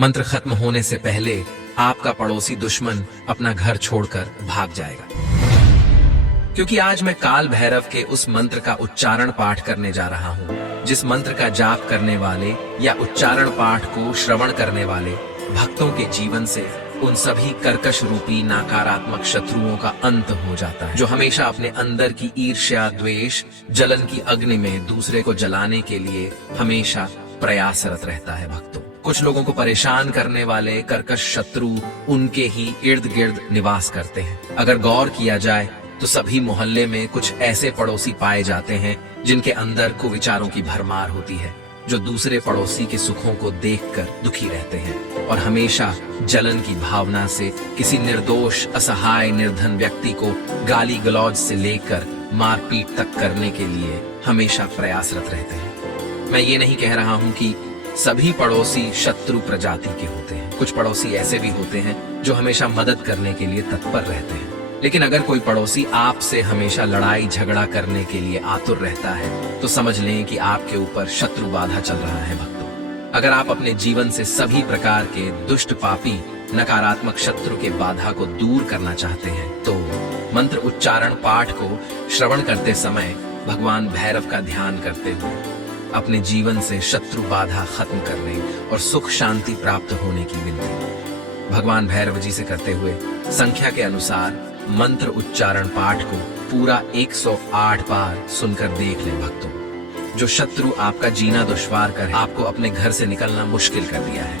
मंत्र खत्म होने से पहले आपका पड़ोसी दुश्मन अपना घर छोड़कर भाग जाएगा। क्योंकि आज मैं काल भैरव के उस मंत्र का उच्चारण पाठ करने जा रहा हूँ, जिस मंत्र का जाप करने वाले या उच्चारण पाठ को श्रवण करने वाले भक्तों के जीवन से उन सभी कर्कश रूपी नकारात्मक शत्रुओं का अंत हो जाता है, जो हमेशा अपने अंदर की ईर्ष्या, द्वेष, जलन की अग्नि में दूसरे को जलाने के लिए हमेशा प्रयासरत रहता है। भक्तों, कुछ लोगों को परेशान करने वाले कर्कश शत्रु उनके ही इर्द गिर्द निवास करते हैं। अगर गौर किया जाए तो सभी मोहल्ले में कुछ ऐसे पड़ोसी पाए जाते हैं जिनके अंदर कुविचारों की भरमार होती है, जो दूसरे पड़ोसी के सुखों को देखकर दुखी रहते हैं और हमेशा जलन की भावना से किसी निर्दोष, असहाय, निर्धन व्यक्ति को गाली गलौज से लेकर मारपीट तक करने के लिए हमेशा प्रयासरत रहते हैं। मैं ये नहीं कह रहा हूँ कि सभी पड़ोसी शत्रु प्रजाति के होते हैं। कुछ पड़ोसी ऐसे भी होते हैं जो हमेशा मदद करने के लिए तत्पर रहते हैं। लेकिन अगर कोई पड़ोसी आपसे हमेशा लड़ाई झगड़ा करने के लिए आतुर रहता है तो समझ लें कि आपके ऊपर शत्रु बाधा चल रहा है। भक्तों, अगर आप अपने जीवन से सभी प्रकार के दुष्ट, पापी, नकारात्मक शत्रु के बाधा को दूर करना चाहते हैं तो मंत्र उच्चारण पाठ को श्रवण करते समय भगवान भैरव का ध्यान करते हुए अपने जीवन से शत्रु बाधा खत्म करने और सुख शांति प्राप्त होने की विनती भगवान भैरव जी से करते हुए संख्या के अनुसार मंत्र उच्चारण पाठ को पूरा 108 बार सुनकर देख लें। भक्तों, जो शत्रु आपका जीना दुश्वार कर आपको अपने घर से निकलना मुश्किल कर दिया है,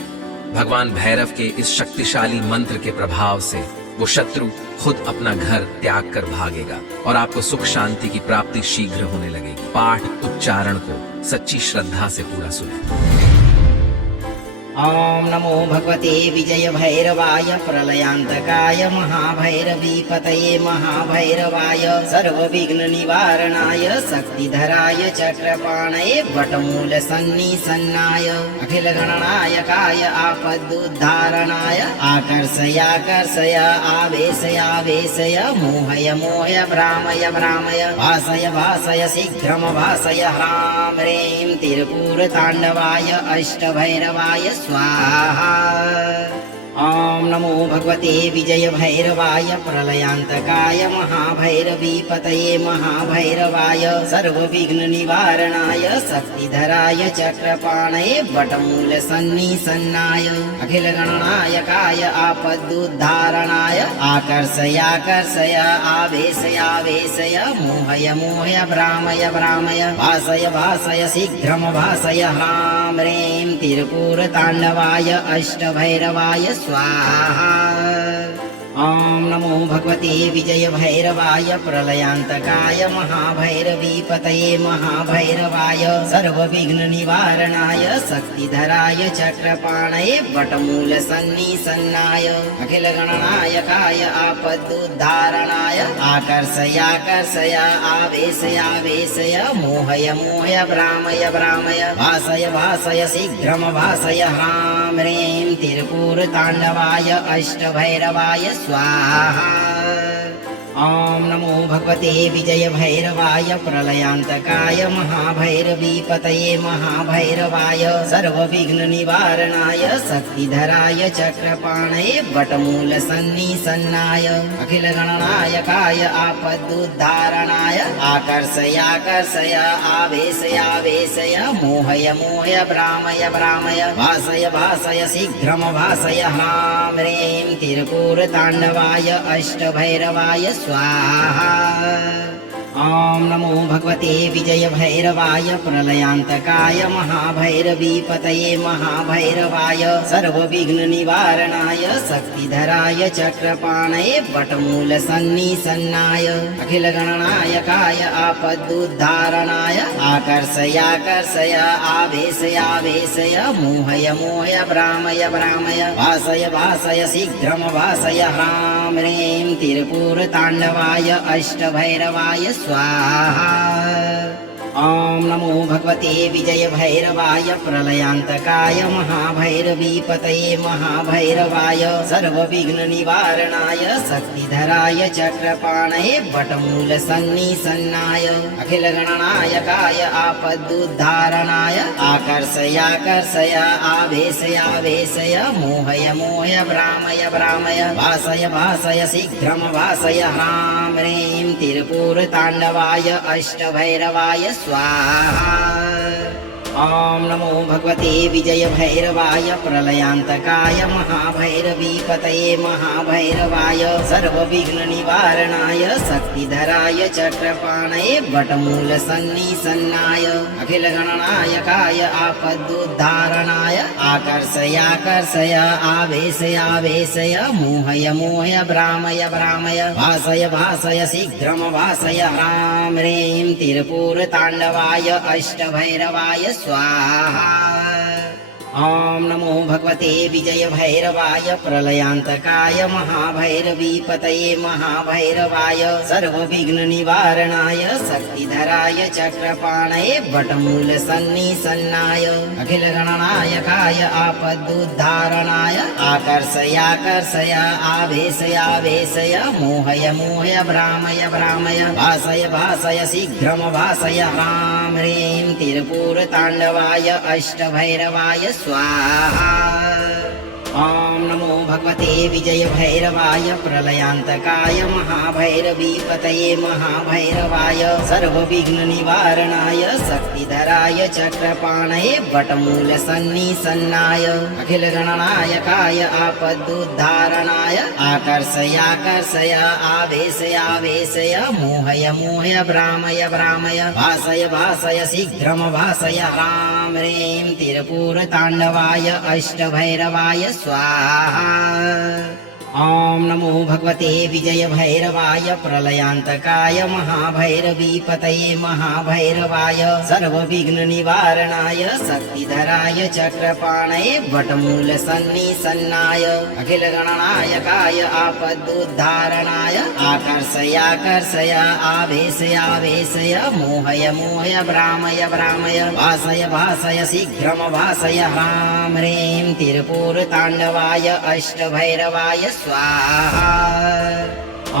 भगवान भैरव के इस शक्तिशाली मंत्र के प्रभाव से वो शत्रु खुद अपना घर त्याग कर भागेगा और आपको सुख शांति की प्राप्ति शीघ्र होने लगेगी। पाठ उच्चारण को सच्ची श्रद्धा से पूरा सुनें। ओम नमो भगवते विजय भैरवाय प्रलयांतकाय महाभैरवीपतये महाभैरवाय सर्वविघ्न निवारणाय शक्तिधराय चक्रपाणये वटमूल सन्निसन्नाय अखिल गणनायकाय आपदुद्धारणाय आकर्षयाकर्षय आवेशयावेशय मोहय मोहय भ्रामय भ्रामय भासय भासय शीघ्रम भासय ह्रां ह्रीं तिरुपुर तांडवाय अष्टभैरवाय स्वाहा। ओम नमो भगवते विजय भैरवाय प्रलयांतकाय महाभैरवीपतये महाभैरवाय सर्वविघ्न निवारणाय शक्तिधराय चक्रपाणये वटमूल सन्निसन्नाय अखिल गणनायकाय आपदुद्धारणाय आकर्षयाकर्षय आवेशयावेशय मोहय मोहय भ्रामय भ्रामय भासय भासय शीघ्रम भासय ह्रां ह्रीं तिरुपुर तांडवाय अष्टभैरवाय स्वाहा। ओम नमो भगवते विजय भैरवाय प्रलयांतकाय महाभैरवीपतये महाभैरवाय सर्वविघ्न निवारणाय शक्तिधराय चक्रपाणये वटमूल सन्निसन्नाय अखिल गणनायकाय आपदुद्धारणाय आकर्षयाकर्षय आवेशयावेशय मोहय मोहय भ्रामय भ्रामय भासय भासय शीघ्रम भासय ह्रां ह्रीं तिरुपुर तांडवाय अष्टभैरवाय स्वाहा। ओम नमो भगवते विजय भैरवाय प्रलयांतकाय महाभैरवीपतये महाभैरवाय सर्वविघ्न निवारणाय शक्तिधराय चक्रपाणये वटमूल सन्निसन्नाय अखिल गणनायकाय आपदुद्धारणाय आकर्षयाकर्षय आवेशयावेशय मोहय मोहय भ्रामय भ्रामय भासय भासय शीघ्रम भासय ह्रां ह्रीं तिरुपुर तांडवाय अष्टभैरवाय स्वाहा। ओम नमो भगवते विजय भैरवाय प्रलयांतकाय महाभैरवीपतये महाभैरवाय सर्वविघ्न निवारणाय शक्तिधराय चक्रपाणये वटमूल सन्निसन्नाय अखिल गणनायकाय आपदुद्धारणाय आकर्षयाकर्षय आवेशयावेशय मोहय मोहय भ्रामय भ्रामय भासय भासय शीघ्रम भासय ह्रां ह्रीं तिरुपुर तांडवाय अष्टभैरवाय स्वाहा। ॐ नमो भगवते विजय भैरवाय प्रलयान्तकाय महाभैरवीपतये महाभैरवाय सर्वविघ्न निवारणाय शक्तिधराय चक्रपाणये वटमूल सन्निसन्नाय अखिल गणनायकाय आपदुद्धारणाय आकर्षयाकर्षय आवेशयावेशय मोहय मोहय भ्रामय भ्रामय भासय भासय शीघ्रं भासय ह्रां ह्रीं तिरुपुरताण्डवाय अष्टभैरवाय स्वाहा। ॐ नमो भगवते विजय भैरवाय प्रलयान्तकाय महाभैरवीपतये महाभैरवाय सर्वविघ्न निवारणाय शक्तिधराय चक्रपाणये वटमूल सन्निसन्नाय अखिल गणनायकाय आपदुद्धारणाय आकर्षयाकर्षय आवेशयावेशय मोहय मोहय भ्रामय भ्रामय भासय भासय शीघ्रं भासय ह्रां ह्रीं तिरुपुरताण्डवाय अष्टभैरवाय स्वाहा। ॐ नमो भगवते विजय भैरवाय प्रलयान्तकाय महाभैरवीपतये महाभैरवाय सर्वविघ्न निवारणाय शक्तिधराय चक्रपाणये वटमूल सन्निसन्नाय अखिल गणनायकाय आपदुद्धारणाय आकर्षयाकर्षय आवेशयावेशय मोहय मोहय भ्रामय भ्रामय भासय भासय शीघ्रं भासय ह्रां ह्रीं तिरुपुरताण्डवाय अष्टभैरवाय स्वाहा। ॐ नमो भगवते विजय भैरवाय प्रलयान्तकाय महाभैरवीपतये महाभैरवाय सर्वविघ्न निवारणाय शक्तिधराय चक्रपाणये वटमूल सन्निसन्नाय अखिल गणनायकाय आपदुद्धारणाय आकर्षयाकर्षय आवेशयावेशय मोहय मोहय भ्रामय भ्रामय भासय भासय शीघ्रं भासय ह्रां ह्रीं तिरुपुरताण्डवाय अष्टभैरवाय स्वाहा। ॐ नमो भगवते विजय भैरवाय प्रलयान्तकाय महाभैरवीपतये महाभैरवाय सर्वविघ्न निवारणाय शक्तिधराय चक्रपाणये वटमूल सन्निसन्नाय अखिल गणनायकाय आपदुद्धारणाय आकर्षयाकर्षय आवेशयावेशय मोहय मोहय भ्रामय भ्रामय भासय भासय शीघ्रं भासय ह्रां ह्रीं तिरुपुरताण्डवाय अष्टभैरवाय स्वाहा।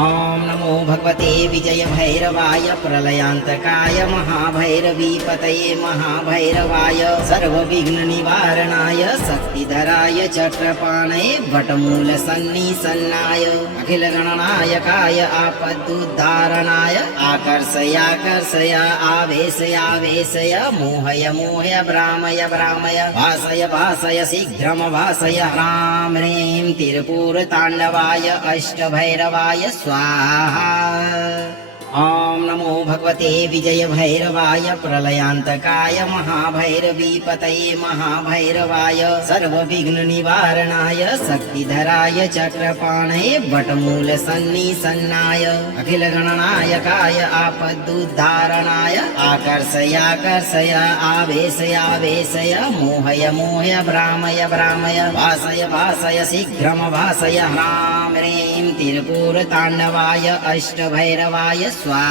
ॐ नमो भगवते विजय भैरवाय प्रलयान्तकाय महाभैरवीपतये महाभैरवाय सर्वविघ्न निवारणाय शक्तिधराय चक्रपाणये वटमूल सन्निसन्नाय अखिल गणनायकाय आपदुद्धारणाय आकर्षयाकर्षय आवेशयावेशय मोहय मोहय भ्रामय भ्रामय भासय भासय शीघ्रं भासय ह्रां ह्रीं तिरुपुरताण्डवाय अष्टभैरवाय स्वाहा। ॐ नमो भगवते विजय भैरवाय प्रलयान्तकाय महाभैरवीपतये महाभैरवाय सर्वविघ्न निवारणाय शक्तिधराय चक्रपाणये वटमूल सन्निसन्नाय अखिल गणनायकाय आपदुद्धारणाय आकर्षयाकर्षय आवेशयावेशय मोहय मोहय भ्रामय भ्रामय भासय भासय शीघ्रं भासय ह्रां ह्रीं तिरुपुरताण्डवाय अष्टभैरवाय स्वाहा।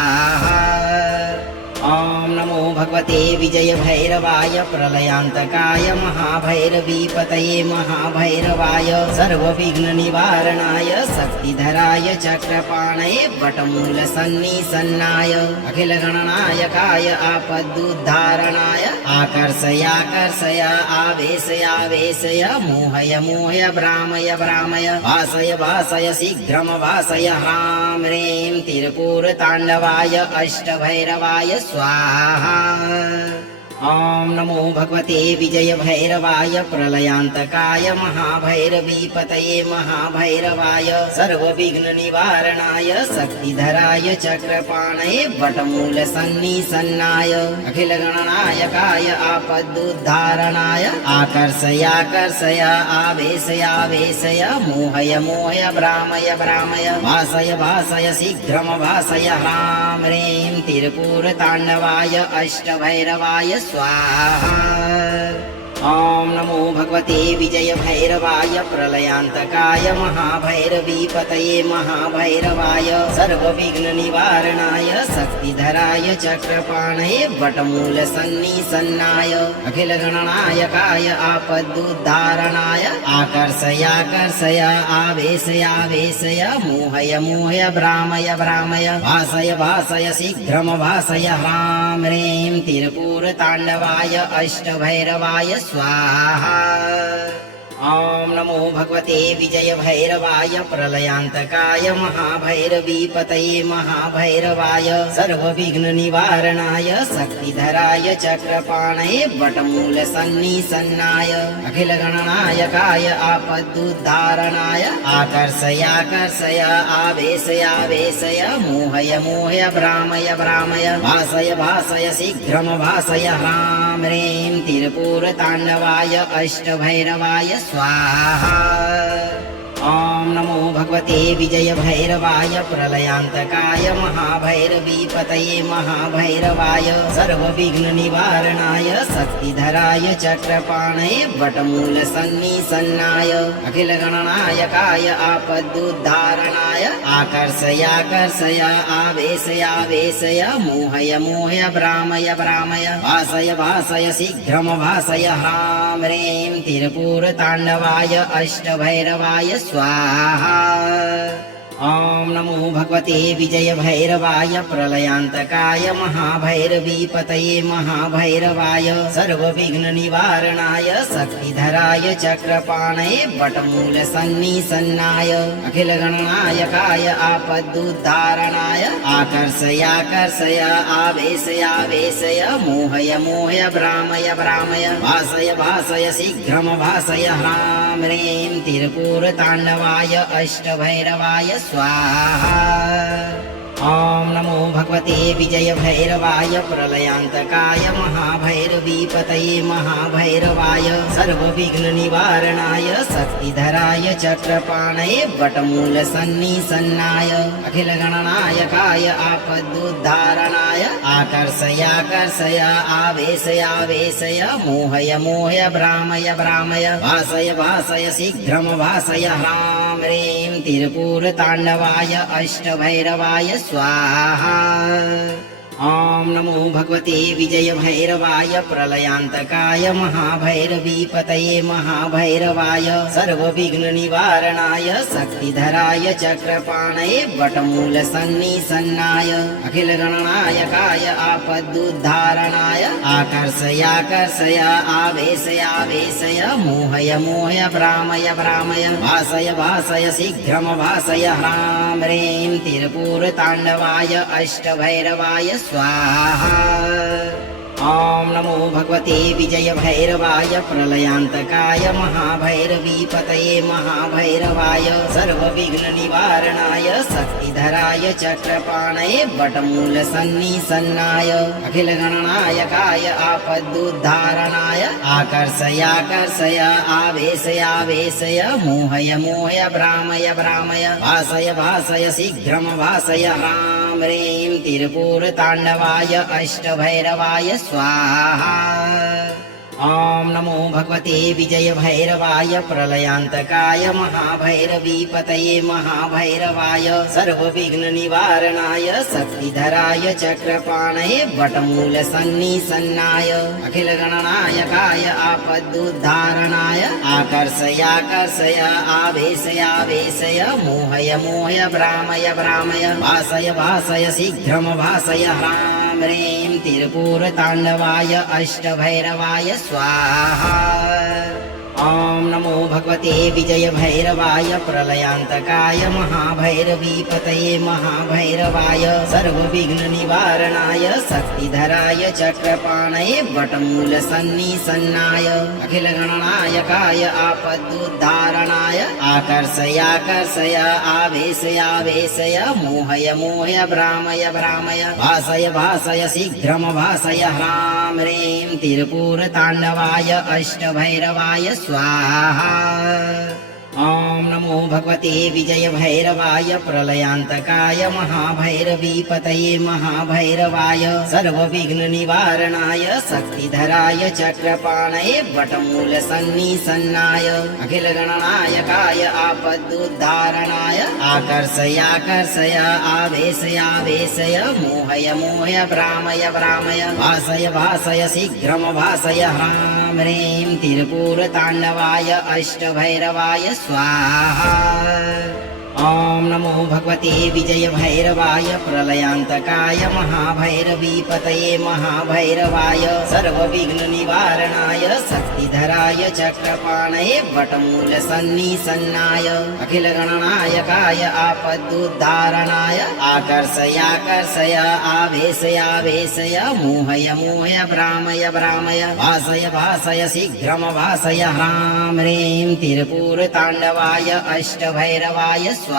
ॐ नमो भगवते विजय भैरवाय प्रलयान्तकाय महाभैरवीपतये महाभैरवाय सर्वविघ्न निवारणाय शक्तिधराय चक्रपाणये वटमूल सन्निसन्नाय अखिल गणनायकाय आपदुद्धारणाय आकर्षयाकर्षय आवेशयावेशय मोहय मोहय भ्रामय भ्रामय भासय भासय शीघ्रं भासय ह्रां ह्रीं तिरुपुरताण्डवाय अष्टभैरवाय स्वाहा। ॐ नमो भगवते विजय भैरवाय प्रलयान्तकाय महाभैरवीपतये महाभैरवाय सर्वविघ्न निवारणाय शक्तिधराय चक्रपाणये वटमूल सन्निसन्नाय अखिल गणनायकाय आपदुद्धारणाय आकर्षयाकर्षय आवेशयावेशय मोहय मोहय भ्रामय भ्रामय भासय भासय शीघ्रं भासय ह्रां ह्रीं तिरुपुरताण्डवाय अष्टभैरवाय स्वाहा। ॐ नमो भगवते विजय भैरवाय प्रलयान्तकाय महाभैरवीपतये महाभैरवाय सर्वविघ्न निवारणाय शक्तिधराय चक्रपाणये वटमूल सन्निसन्नाय अखिल गणनायकाय आपदुद्धारणाय आकर्षयाकर्षय आवेशयावेशय मोहय मोहय भ्रामय भ्रामय भासय भासय शीघ्रम भासय ह्रां ह्रीं तिरुपुरताण्डवाय अष्टभैरवाय स्वाहा। ॐ नमो भगवते विजय भैरवाय प्रलयान्तकाय महाभैरवीपतये महाभैरवाय सर्वविघ्न निवारणाय शक्तिधराय चक्रपाणये वटमूल सन्निसन्नाय अखिल गणनायकाय आपदुद्धारणाय आकर्षयाकर्षय आवेशयावेशय मोहय मोहय भ्रामय भ्रामय भासय भासय शीघ्रम भासय ह्रां ह्रीं तिरुपुरताण्डवाय अष्टभैरवाय स्वाहा। ॐ नमो भगवते विजय भैरवाय प्रलयान्तकाय महाभैरवीपतये महाभैरवाय सर्वविघ्न निवारणाय शक्तिधराय चक्रपाणये वटमूल सन्निसन्नाय अखिल गणनायकाय आपदुद्धारणाय आकर्षयाकर्षय आवेशयावेशय मोहय मोहय भ्रामय भ्रामय भासय भासय शीघ्रम भासय ह्रां ह्रीं तिरुपुरताण्डवाय अष्टभैरवाय स्वाहा। ॐ नमो भगवते विजय भैरवाय प्रलयान्तकाय महाभैरवीपतये महाभैरवाय सर्वविघ्न निवारणाय शक्तिधराय चक्रपाणये वटमूल सन्निसन्नाय अखिल गणनायकाय आपदुद्धारणाय आकर्षयाकर्षय आवेशयावेशय मोहय मोहय भ्रामय भ्रामय भासय भासय शीघ्रम भासय ह्रां ह्रीं तिरुपुरताण्डवाय अष्टभैरवाय स्वाहा। ॐ नमो भगवते विजय भैरवाय प्रलयान्तकाय महाभैरवीपतये महाभैरवाय सर्वविघ्न निवारणाय शक्तिधराय चक्रपाणये वटमूल सन्निसन्नाय अखिल गणनायकाय आपदुद्धारणाय आकर्षयाकर्षय आवेशयावेशय मोहय मोहय भ्रामय भ्रामय भासय भासय शीघ्रम भासय ह्रां ह्रीं तिरुपुरताण्डवाय अष्टभैरवाय स्वाहा। ॐ नमो भगवते विजय भैरवाय प्रलयान्तकाय महाभैरवीपतये महाभैरवाय सर्वविघ्न निवारणाय शक्तिधराय चक्रपाणये वटमूल सन्निसन्नाय अखिल गणनायकाय आपदुद्धारणाय आकर्षयाकर्षय आवेशयावेशय मोहय मोहय भ्रामय भ्रामय भासय भासय शीघ्रम भासय ह्रां ह्रीं तिरुपुरताण्डवाय अष्टभैरवाय स्वाहा। ॐ नमो भगवते विजय भैरवाय प्रलयान्तकाय महाभैरवीपतये महाभैरवाय सर्वविघ्न निवारणाय शक्तिधराय चक्रपाणये वटमूल सन्निसन्नाय अखिल गणनायकाय आपदुद्धारणाय आकर्षयाकर्षय आवेशयावेशय मोहय मोहय भ्रामय भ्रामय भासय भासय शीघ्रम भासय ह्रां ह्रीं तिरुपुरताण्डवाय अष्टभैरवाय स्वाहा। ॐ नमो भगवते विजय भैरवाय प्रलयान्तकाय महाभैरवीपतये महाभैरवाय सर्वविघ्न निवारणाय शक्तिधराय चक्रपाणये वटमूल सन्निसन्नाय अखिल गणनायकाय आपदुद्धारणाय आकर्षयाकर्षय आवेशयावेशय मोहय मोहय भ्रामय भ्रामय भासय भासय शीघ्रम भासय ह्रां ह्रीं तिरुपुरताण्डवाय अष्टभैरवाय स्वाहा। ॐ नमो भगवते विजय भैरवाय प्रलयान्तकाय महाभैरवीपतये महाभैरवाय सर्वविघ्न निवारणाय शक्तिधराय चक्रपाणये वटमूल सन्निसन्नाय अखिल गणनायकाय आपदुद्धारणाय आकर्षयाकर्षय आवेशयावेशय मोहय मोहय भ्रामय भ्रामय भासय भासय शीघ्रम भासय ह्रां ह्रीं तिरुपुरताण्डवाय अष्टभैरवाय स्वाहा। ॐ नमो भगवते विजय भैरवाय प्रलयान्तकाय महाभैरवीपतये महाभैरवाय सर्वविघ्न निवारणाय शक्तिधराय चक्रपाणये वटमूल सन्निसन्नाय अखिल गणनायकाय आपदुद्धारणाय आकर्षयाकर्षय आवेशयावेशय मोहय मोहय भ्रामय भ्रामय भासय भासय शीघ्रम भासय ह्रां ह्रीं तिरुपुरताण्डवाय अष्टभैरवाय स्वाहा। ॐ नमो भगवते विजय भैरवाय प्रलयान्तकाय महाभैरवीपतये महाभैरवाय सर्वविघ्न निवारणाय शक्तिधराय चक्रपाणये वटमूल सन्निसन्नाय अखिल गणनायकाय आपदुद्धारणाय आकर्षयाकर्षय आवेशयावेशय मोहय मोहय भ्रामय भ्रामय भासय भासय शीघ्रम भासय ह्रां ह्रीं तिरुपुरताण्डवाय अष्टभैरवाय स्वाहा।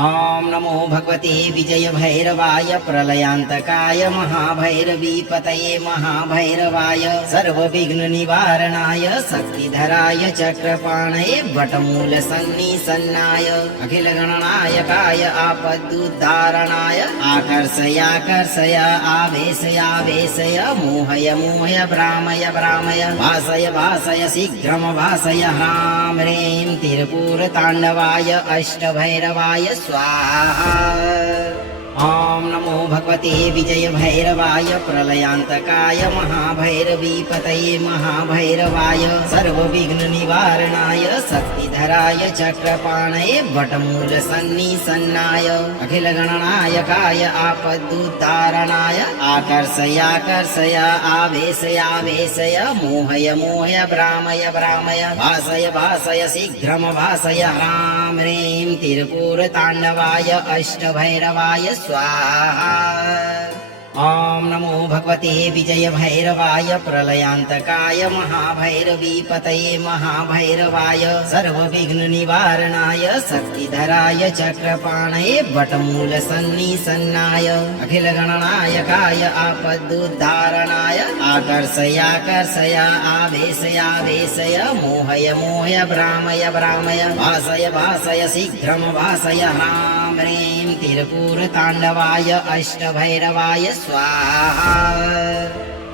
ॐ नमो भगवते विजय भैरवाय प्रलयान्तकाय महाभैरवीपतये महाभैरवाय सर्वविघ्न निवारणाय शक्तिधराय चक्रपाणये वटमूल सन्निसन्नाय अखिल गणनायकाय आपदुद्धारणाय आकर्षयाकर्षय आवेशयावेशय मोहय मोहय भ्रामय भ्रामय भासय भासय शीघ्रम भासय ह्रां ह्रीं तिरुपुरताण्डवाय अष्टभैरवाय स्वाहा। ॐ नमो भगवते विजय भैरवाय प्रलयान्तकाय महाभैरवीपतये महाभैरवाय सर्वविघ्न निवारणाय शक्तिधराय चक्रपाणये वटमूल सन्निसन्नाय अखिल गणनायकाय आपदुद्धारणाय आकर्षयाकर्षय आवेशयावेशय मोहय मोहय भ्रामय भ्रामय भासय भासय शीघ्रम भासय ह्रां ह्रीं तिरुपुरताण्डवाय अष्टभैरवाय स्वाहा। ॐ नमो भगवते विजय भैरवाय प्रलयान्तकाय महाभैरवीपतये महाभैरवाय सर्वविघ्न निवारणाय शक्तिधराय चक्रपाणये वटमूल सन्निसन्नाय अखिल गणनायकाय आपदुद्धारणाय आकर्षयाकर्षय आवेशयावेशय मोहय मोहय भ्रामय भ्रामय भासय भासय शीघ्रम भासय ह्रां ह्रीं तिरुपुरताण्डवाय अष्टभैरवाय स्वाहा।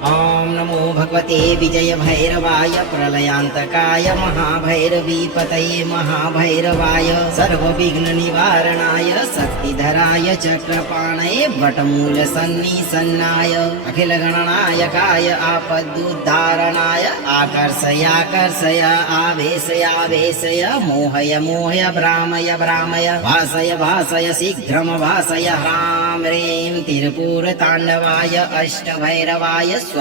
ॐ नमो भगवते विजय भैरवाय प्रलयान्तकाय महाभैरवीपतये महाभैरवाय सर्वविघ्न निवारणाय शक्तिधराय चक्रपाणये वटमूल सन्निसन्नाय अखिल गणनायकाय आपदुद्धारणाय आकर्षयाकर्षय आवेशयावेशय मोहय मोहय भ्रामय भ्रामय भासय भासय शीघ्रम भासय ह्रां ह्रीं तिरुपुरताण्डवाय अष्टभैरवाय स्वाहा।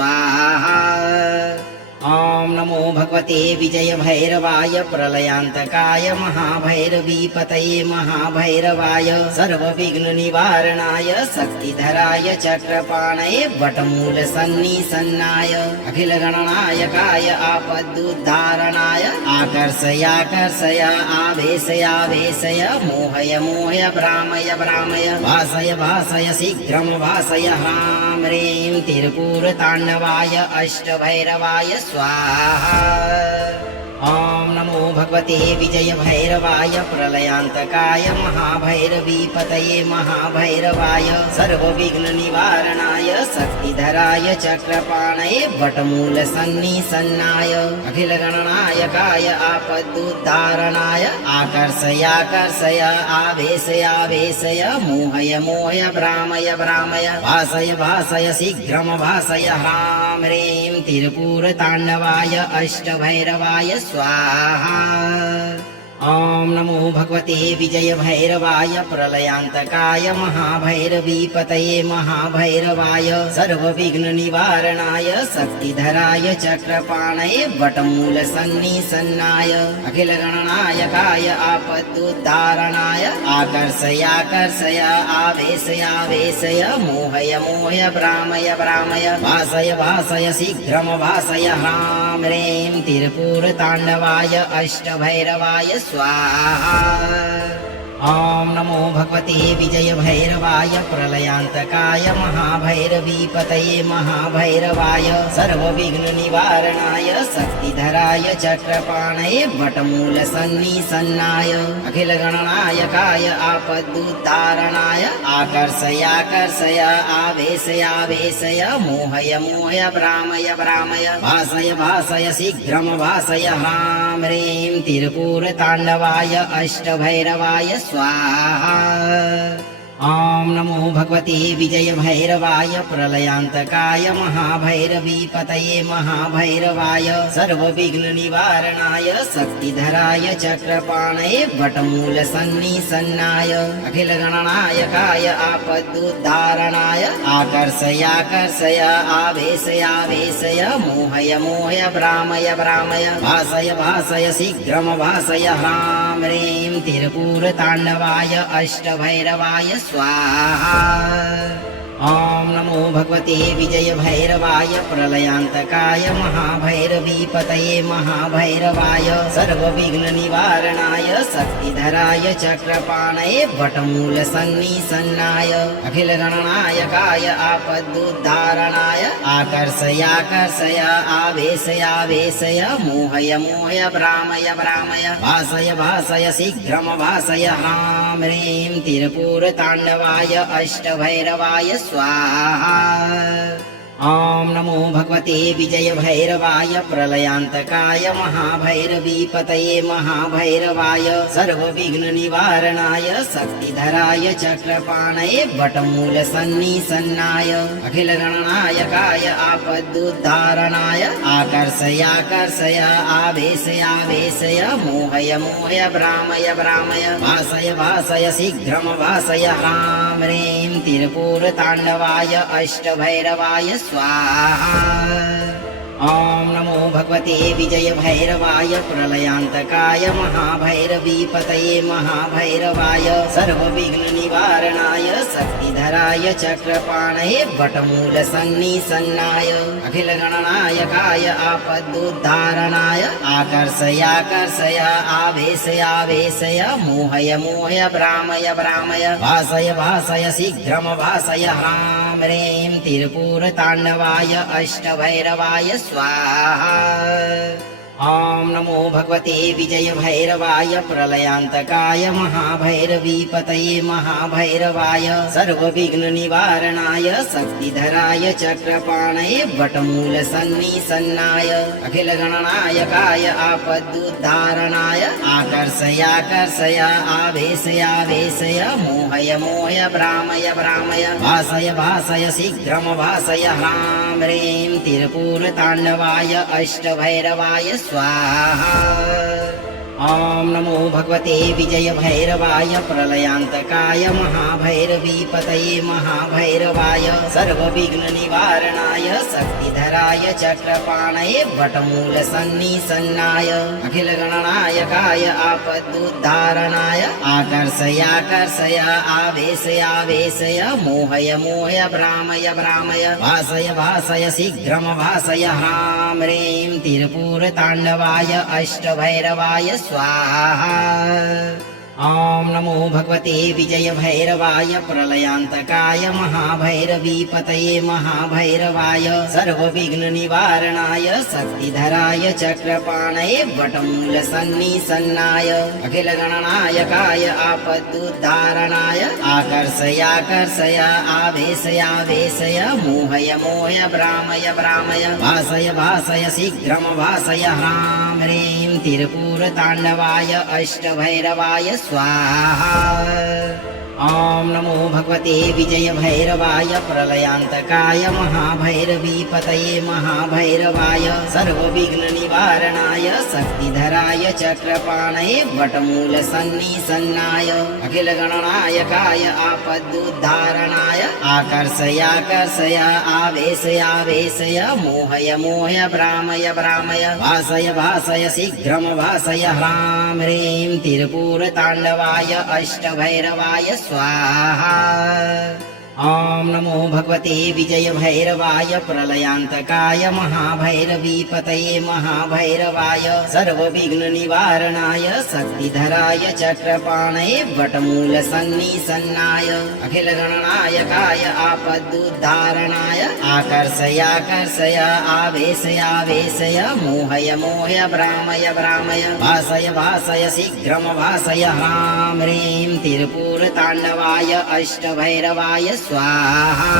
ॐ नमो भगवते विजय भैरवाय प्रलयान्तकाय महाभैरवीपतये महाभैरवाय सर्वविघ्न निवारणाय शक्तिधराय चक्रपाणये वटमूल सन्निसन्नाय अखिल गणनायकाय आपदुद्धारणाय आकर्षयाकर्षय आवेशयावेशय मोहय मोहय भ्रामय भ्रामय भासय भासय शीघ्रम भासय ह्रां ह्रीं तिरुपुरताण्डवाय अष्टभैरवाय स्वाहा। ॐ नमो भगवते विजय भैरवाय प्रलयान्तकाय महाभैरवीपतये महाभैरवाय सर्वविघ्न निवारणाय शक्तिधराय चक्रपाणये वटमूल सन्निसन्नाय अखिल गणनायकाय आपदुद्धारणाय आकर्षयाकर्षय आवेशयावेशय मोहय मोहय भ्रामय भ्रामय भासय भासय शीघ्रम भासय ह्रां ह्रीं तिरुपुरताण्डवाय अष्टभैरवाय स्वाहा। ॐ नमो भगवते विजय भैरवाय प्रलयान्तकाय महाभैरवीपतये महाभैरवाय सर्वविघ्न निवारणाय शक्तिधराय चक्रपाणये वटमूल सन्निसन्नाय अखिल गणनायकाय आपदुद्धारणाय आकर्षयाकर्षय आवेशयावेशय मोहय मोहय भ्रामय भ्रामय भासय भासय शीघ्रम भासय ह्रां ह्रीं तिरुपुरताण्डवाय अष्टभैरवाय स्वाहा। ॐ नमो भगवते विजय भैरवाय प्रलयान्तकाय महाभैरवीपतये महाभैरवाय सर्वविघ्न निवारणाय शक्तिधराय चक्रपाणये वटमूल सन्निसन्नाय अखिल गणनायकाय आपदुद्धारणाय आकर्षयाकर्षय आवेशयावेशय मोहय मोहय भ्रामय भ्रामय भासय भासय शीघ्रम भासय ह्रां ह्रीं तिरुपुरताण्डवाय अष्टभैरवाय स्वाहा। ॐ नमो भगवते विजय भैरवाय प्रलयान्तकाय महाभैरवीपतये महाभैरवाय सर्वविघ्न निवारणाय शक्तिधराय चक्रपाणये वटमूल सन्निसन्नाय अखिल गणनायकाय आपदुद्धारणाय आकर्षयाकर्षय आवेशयावेशय मोहय मोहय भ्रामय भ्रामय भासय भासय शीघ्रम भासय ह्रां ह्रीं तिरुपुरताण्डवाय अष्टभैरवाय स्वाहा। ॐ नमो भगवते विजय भैरवाय प्रलयान्तकाय महाभैरवीपतये महाभैरवाय सर्वविघ्न निवारणाय शक्तिधराय चक्रपाणये वटमूल सन्निसन्नाय अखिल गणनायकाय आपदुद्धारणाय आकर्षयाकर्षय आवेशयावेशय मोहय मोहय भ्रामय भ्रामय भासय भासय शीघ्रम भासय ह्रां ह्रीं तिरुपुरताण्डवाय अष्टभैरवाय स्वाहा। ॐ नमो भगवते विजय भैरवाय प्रलयान्तकाय महाभैरवीपतये महाभैरवाय सर्वविघ्न निवारणाय शक्तिधराय चक्रपाणये वटमूल सन्निसन्नाय अखिल गणनायकाय आपदुद्धारणाय आकर्षयाकर्षय आवेशयावेशय मोहय मोहय भ्रामय भ्रामय भासय भासय शीघ्रम भासय ह्रां ह्रीं तिरुपुरताण्डवाय अष्टभैरवाय स्वाहा। ॐ नमो भगवते विजय भैरवाय प्रलयान्तकाय महाभैरवीपतये महाभैरवाय सर्वविघ्न निवारणाय शक्तिधराय चक्रपाणये वटमूल सन्निसन्नाय अखिल गणनायकाय आपदुद्धारणाय आकर्षयाकर्षय आवेशयावेशय मोहय मोहय भ्रामय भ्रामय भासय भासय शीघ्रम भासय ह्रां ह्रीं तिरुपुरताण्डवाय अष्टभैरवाय स्वाहा। ॐ नमो भगवते विजय भैरवाय प्रलयान्तकाय महाभैरवीपतये महाभैरवाय सर्वविघ्न निवारणाय शक्तिधराय चक्रपाणये वटमूल सन्निसन्नाय अखिल गणनायकाय आपदुद्धारणाय आकर्षयाकर्षय आवेशयावेशय मोहय मोहय भ्रामय भ्रामय भासय भासय शीघ्रम भासय ह्रां ह्रीं तिरुपुरताण्डवाय अष्टभैरवाय स्वाहा। ॐ नमो भगवते विजय भैरवाय प्रलयान्तकाय महाभैरवीपतये महाभैरवाय सर्वविघ्न निवारणाय शक्तिधराय चक्रपाणये वटमूल सन्निसन्नाय अखिल गणनायकाय आपदुद्धारणाय आकर्षयाकर्षय आवेशयावेशय मोहय मोहय भ्रामय भ्रामय भासय भासय शीघ्रम भासय ह्रां ह्रीं तिरुपुरताण्डवाय अष्टभैरवाय स्वाहा। ॐ नमो भगवते विजय भैरवाय प्रलयान्तकाय महाभैरवीपतये महाभैरवाय सर्वविघ्न निवारणाय शक्तिधराय चक्रपाणये वटमूल सन्निसन्नाय अखिल गणनायकाय आपदुद्धारणाय आकर्षयाकर्षय आवेशयावेशय मोहय मोहय भ्रामय भ्रामय भासय भासय शीघ्रम भासय ह्रां ह्रीं तिरुपुरताण्डवाय अष्टभैरवाय स्वाहा। ॐ नमो भगवते विजय भैरवाय प्रलयान्तकाय महाभैरवीपतये महाभैरवाय सर्वविघ्न निवारणाय शक्तिधराय चक्रपाणये वटमूल सन्निसन्नाय अखिल गणनायकाय आपदुद्धारणाय आकर्षयाकर्षय आवेशयावेशय मोहय मोहय भ्रामय भ्रामय भासय भासय शीघ्रम भासय ह्रां ह्रीं तिरुपुरताण्डवाय अष्टभैरवाय स्वाहा। ॐ नमो भगवते विजय भैरवाय प्रलयान्तकाय महाभैरवीपतये महाभैरवाय सर्वविघ्न निवारणाय शक्तिधराय चक्रपाणये वटमूल सन्निसन्नाय अखिल गणनायकाय आपदुद्धारणाय आकर्षयाकर्षय आवेशयावेशय मोहय मोहय भ्रामय भ्रामय भासय भासय शीघ्रम भासय ह्रां ह्रीं तिरुपुरताण्डवाय अष्टभैरवाय स्वाहा।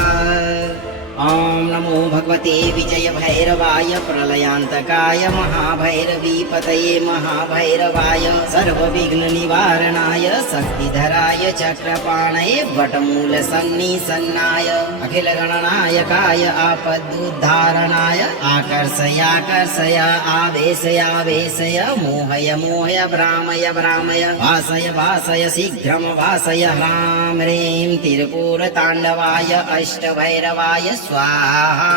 ॐ नमो भगवते विजय भैरवाय प्रलयान्तकाय महाभैरवीपतये महाभैरवाय सर्वविघ्न निवारणाय शक्तिधराय चक्रपाणये वटमूल सन्निसन्नाय अखिल गणनायकाय आपदुद्धारणाय आकर्षयाकर्षय आवेशयावेशय मोहय मोहय भ्रामय भ्रामय भासय भासय शीघ्रम भासय ह्रां ह्रीं तिरुपुरताण्डवाय अष्टभैरवाय स्वाहा।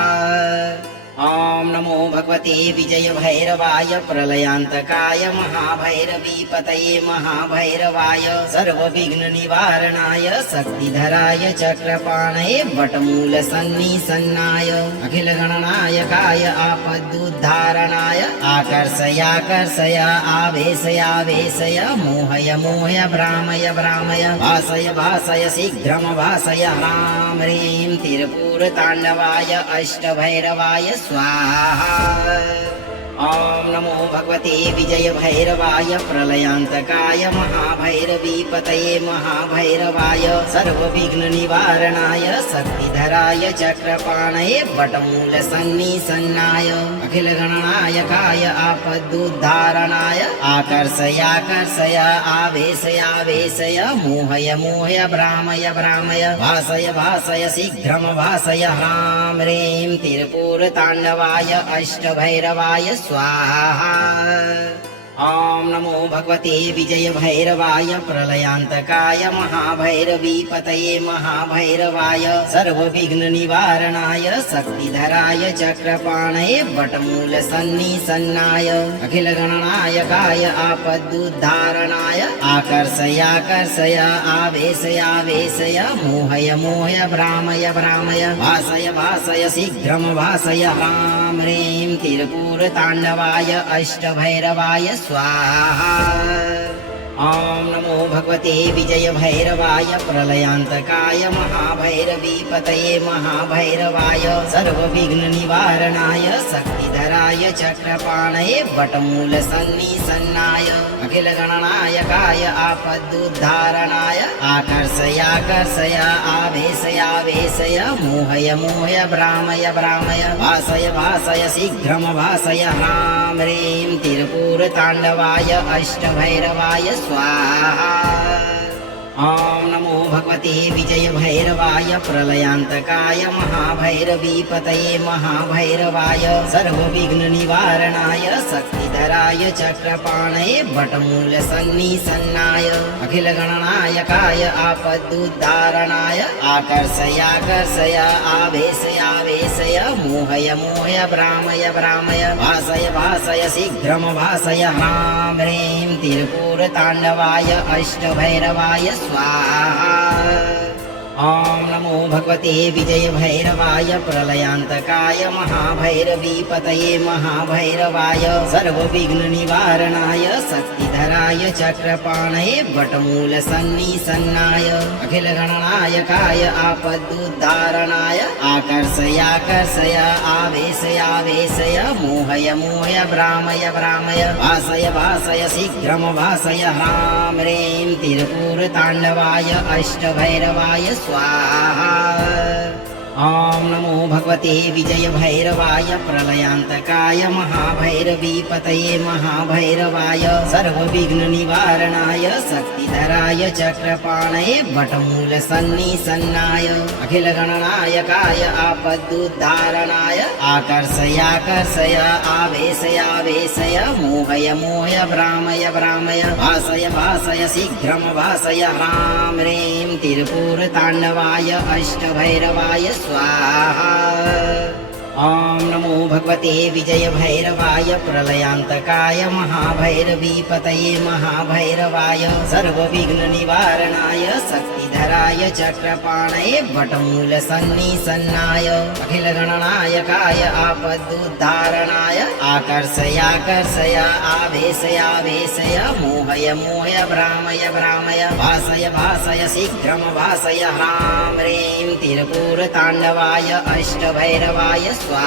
ॐ नमो भगवते विजय भैरवाय प्रलयान्तकाय महाभैरवीपतये महाभैरवाय सर्वविघ्न निवारणाय शक्तिधराय चक्रपाणये वटमूल सन्निसन्नाय अखिल गणनायकाय आपदुद्धारणाय आकर्षयाकर्षय आवेशयावेशय मोहय मोहय भ्रामय भ्रामय भासय भासय शीघ्रम भासय ह्रां ह्रीं तिरुपुरताण्डवाय अष्टभैरवाय स्वाहा। ॐ नमो भगवते विजय भैरवाय प्रलयान्तकाय महाभैरवीपतये महाभैरवाय सर्वविघ्न निवारणाय शक्तिधराय चक्रपाणये वटमूल सन्निसन्नाय अखिल गणनायकाय आपदुद्धारणाय आकर्षयाकर्षय आवेशयावेशय मोहय मोहय भ्रामय भ्रामय भासय भासय शीघ्रम भासय ह्रां ह्रीं तिरुपुरताण्डवाय अष्टभैरवाय स्वाहा। ॐ नमो भगवते विजय भैरवाय प्रलयान्तकाय महाभैरवीपतये महाभैरवाय सर्वविघ्न निवारणाय शक्तिधराय चक्रपाणये वटमूल सन्निसन्नाय अखिल गणनायकाय आपदुद्धारणाय आकर्षयाकर्षय आवेशयावेशय मोहय मोहय भ्रामय भ्रामय भासय भासय शीघ्रम भासय ह्रां ह्रीं तिरुपुरताण्डवाय अष्टभैरवाय स्वाहा। ॐ नमो भगवते विजय भैरवाय प्रलयान्तकाय महाभैरवीपतये महाभैरवाय सर्वविघ्न निवारणाय शक्तिधराय चक्रपाणये वटमूल सन्निसन्नाय अखिल गणनायकाय आपदुद्धारणाय आकर्षयाकर्षय आवेशयावेशय मोहय मोहय भ्रामय भ्रामय भासय भासय शीघ्रम भासय ह्रां ह्रीं तिरुपुरताण्डवाय अष्टभैरवाय स्वाहा। ॐ नमो भगवते विजय भैरवाय प्रलयान्तकाय महाभैरवीपतये महाभैरवाय सर्वविघ्न निवारणाय शक्तिधराय चक्रपाणये वटमूल सन्निसन्नाय अखिल गणनायकाय आपदुद्धारणाय आकर्षयाकर्षय आवेशयावेशय मोहय मोहय भ्रामय भ्रामय भासय भासय शीघ्रम भासय ह्रां ह्रीं तिरुपुरताण्डवाय अष्टभैरवाय स्वाहा। ॐ नमो भगवते विजय भैरवाय प्रलयान्तकाय महाभैरवीपतये महाभैरवाय सर्वविघ्न निवारणाय शक्तिधराय चक्रपाणये वटमूल सन्निसन्नाय अखिल गणनायकाय आपदुद्धारणाय आकर्षयाकर्षय आवेशयावेशय मोहय मोहय भ्रामय भ्रामय भासय भासय शीघ्रम भासय ह्रां ह्रीं तिरुपुरताण्डवाय अष्टभैरवाय स्वाहा। ॐ नमो भगवते विजय भैरवाय प्रलयान्तकाय महाभैरवीपतये महाभैरवाय सर्वविघ्न निवारणाय शक्तिधराय चक्रपाणये वटमूल सन्निसन्नाय अखिल गणनायकाय आपदुद्धारणाय आकर्षयाकर्षय आवेशयावेशय मोहय मोहय भ्रामय भ्रामय भासय भासय शीघ्रम भासय ह्रां ह्रीं तिरुपुरताण्डवाय अष्टभैरवाय स्वाहा। ॐ नमो भगवते विजय भैरवाय प्रलयान्तकाय महाभैरवीपतये महाभैरवाय सर्वविघ्न निवारणाय शक्तिधराय चक्रपाणये वटमूल सन्निसन्नाय अखिल गणनायकाय आपदुद्धारणाय आकर्षयाकर्षय आवेशयावेशय मोहय मोहय भ्रामय भ्रामय भासय भासय शीघ्रम भासय ह्रां ह्रीं तिरुपुरताण्डवाय अष्टभैरवाय स्वाहा।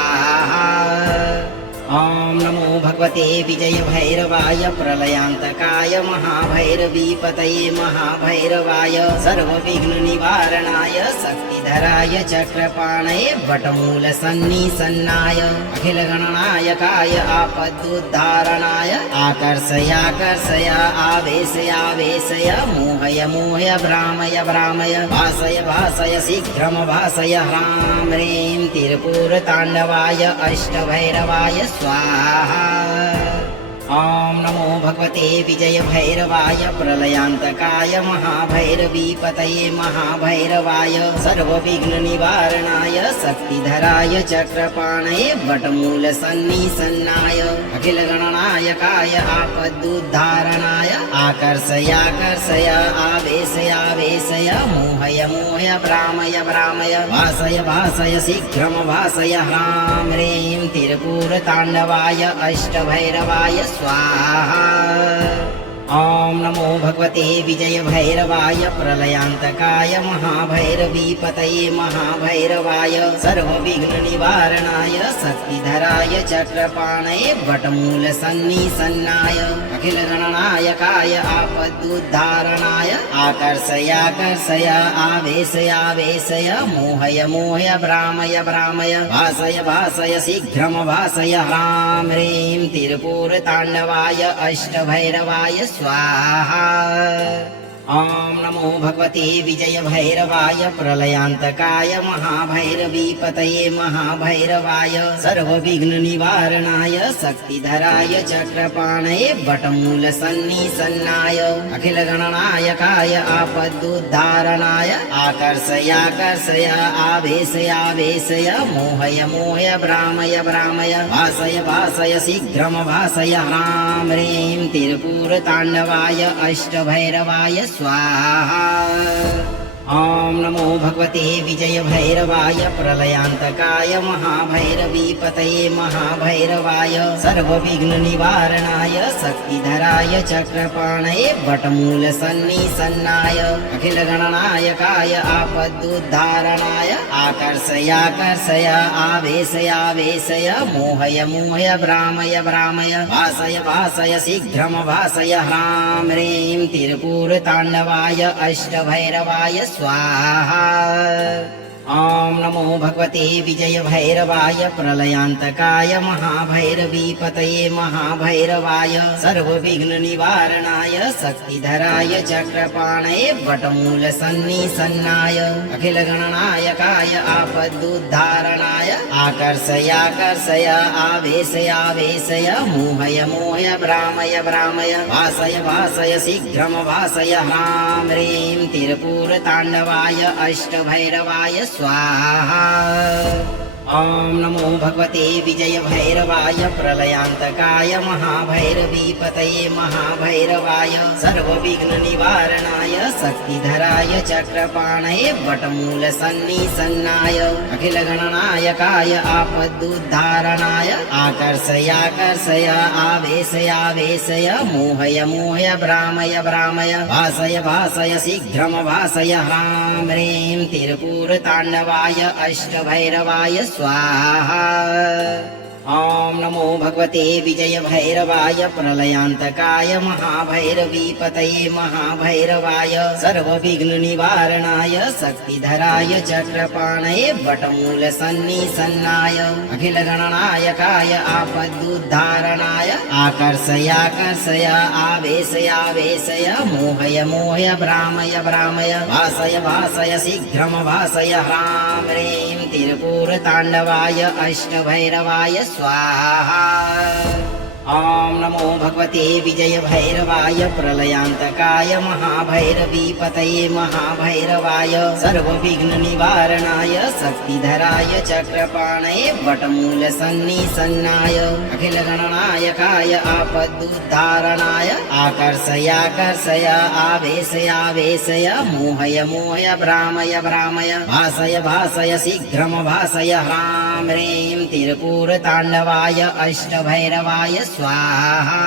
ॐ नमो भगवते विजय भैरवाय प्रलयान्तकाय महाभैरवीपतये महाभैरवाय सर्वविघ्न निवारणाय शक्तिधराय चक्रपाणये वटमूल सन्निसन्नाय अखिल गणनायकाय आपदुद्धारणाय आकर्षयाकर्षय आवेशयावेशय मोहय मोहय भ्रामय भ्रामय भासय भासय शीघ्रम भासय ह्रां ह्रीं तिरुपुरताण्डवाय अष्टभैरवाय स्वाहा। ॐ नमो भगवते विजय भैरवाय प्रलयान्तकाय महाभैरवीपतये महाभैरवाय सर्वविघ्न निवारणाय शक्तिधराय चक्रपाणये वटमूल सन्निसन्नाय अखिल गणनायकाय आपदुद्धारणाय आकर्षयाकर्षय आवेशयावेशय मोहय मोहय भ्रामय भ्रामय भासय भासय शीघ्रम भासय ह्रां ह्रीं तिरुपुरताण्डवाय अष्टभैरवाय स्वाहा। ॐ नमो भगवते विजय भैरवाय प्रलयान्तकाय महाभैरवीपतये महाभैरवाय सर्वविघ्न निवारणाय शक्तिधराय चक्रपाणये वटमूल सन्निसन्नाय अखिल गणनायकाय आपदुद्धारणाय आकर्षयाकर्षय आवेशयावेशय मोहय मोहय भ्रामय भ्रामय भासय भासय शीघ्रम भासय ह्रां ह्रीं तिरुपुरताण्डवाय अष्टभैरवाय स्वाहा। ॐ नमो भगवते विजय भैरवाय प्रलयान्तकाय महाभैरवीपतये महाभैरवाय सर्वविघ्न निवारणाय शक्तिधराय चक्रपाणये वटमूल सन्निसन्नाय अखिल गणनायकाय आपदुद्धारणाय आकर्षयाकर्षय आवेशयावेशय मोहय मोहय भ्रामय भ्रामय भासय भासय शीघ्रम भासय ह्रां ह्रीं तिरुपुरताण्डवाय अष्टभैरवाय स्वाहा। ॐ नमो भगवते विजय भैरवाय प्रलयान्तकाय महाभैरवीपतये महाभैरवाय सर्वविघ्न निवारणाय शक्तिधराय चक्रपाणये वटमूल सन्निसन्नाय अखिल गणनायकाय आपदुद्धारणाय आकर्षयाकर्षय आवेशयावेशय मोहय मोहय भ्रामय भ्रामय भासय भासय शीघ्रम भासय ह्रां ह्रीं तिरुपुरताण्डवाय अष्टभैरवाय स्वाहा। ॐ नमो भगवते विजय भैरवाय प्रलयान्तकाय महाभैरवीपतये महाभैरवाय सर्वविघ्न निवारणाय शक्तिधराय चक्रपाणये वटमूल सन्निसन्नाय अखिल गणनायकाय आपदुद्धारणाय आकर्षयाकर्षय आवेशयावेशय मोहय मोहय भ्रामय भ्रामय भासय भासय शीघ्रम भासय ह्रां ह्रीं तिरुपुरताण्डवाय अष्टभैरवाय स्वाहा। ॐ नमो भगवते विजय भैरवाय प्रलयान्तकाय महाभैरवीपतये महाभैरवाय सर्वविघ्न निवारणाय शक्तिधराय चक्रपाणये वटमूल सन्निसन्नाय अखिल गणनायकाय आपदुद्धारणाय आकर्षयाकर्षय आवेशयावेशय मोहय मोहय भ्रामय भ्रामय भासय भासय शीघ्रम भासय ह्रां ह्रीं तिरुपुरताण्डवाय अष्टभैरवाय स्वाहा। ॐ नमो भगवते विजय भैरवाय प्रलयान्तकाय महाभैरवीपतये महाभैरवाय सर्वविघ्न निवारणाय शक्तिधराय चक्रपाणये वटमूल सन्निसन्नाय अखिल गणनायकाय आपदुद्धारणाय आकर्षयाकर्षय आवेशयावेशय मोहय मोहय भ्रामय भ्रामय भासय भासय शीघ्रम भासय ह्रां ह्रीं तिरुपुरताण्डवाय अष्टभैरवाय स्वाहा। ॐ नमो भगवते विजय भैरवाय प्रलयान्तकाय महाभैरवीपतये महाभैरवाय सर्वविघ्न निवारणाय शक्तिधराय चक्रपाणये वटमूल सन्निसन्नाय अखिल गणनायकाय आपदुद्धारणाय आकर्षयाकर्षय आवेशयावेशय मोहय मोहय भ्रामय भ्रामय भासय भासय शीघ्रम भासय ह्रां ह्रीं तिरपुरताण्डवाय अष्टभैरवाय स्वाहा।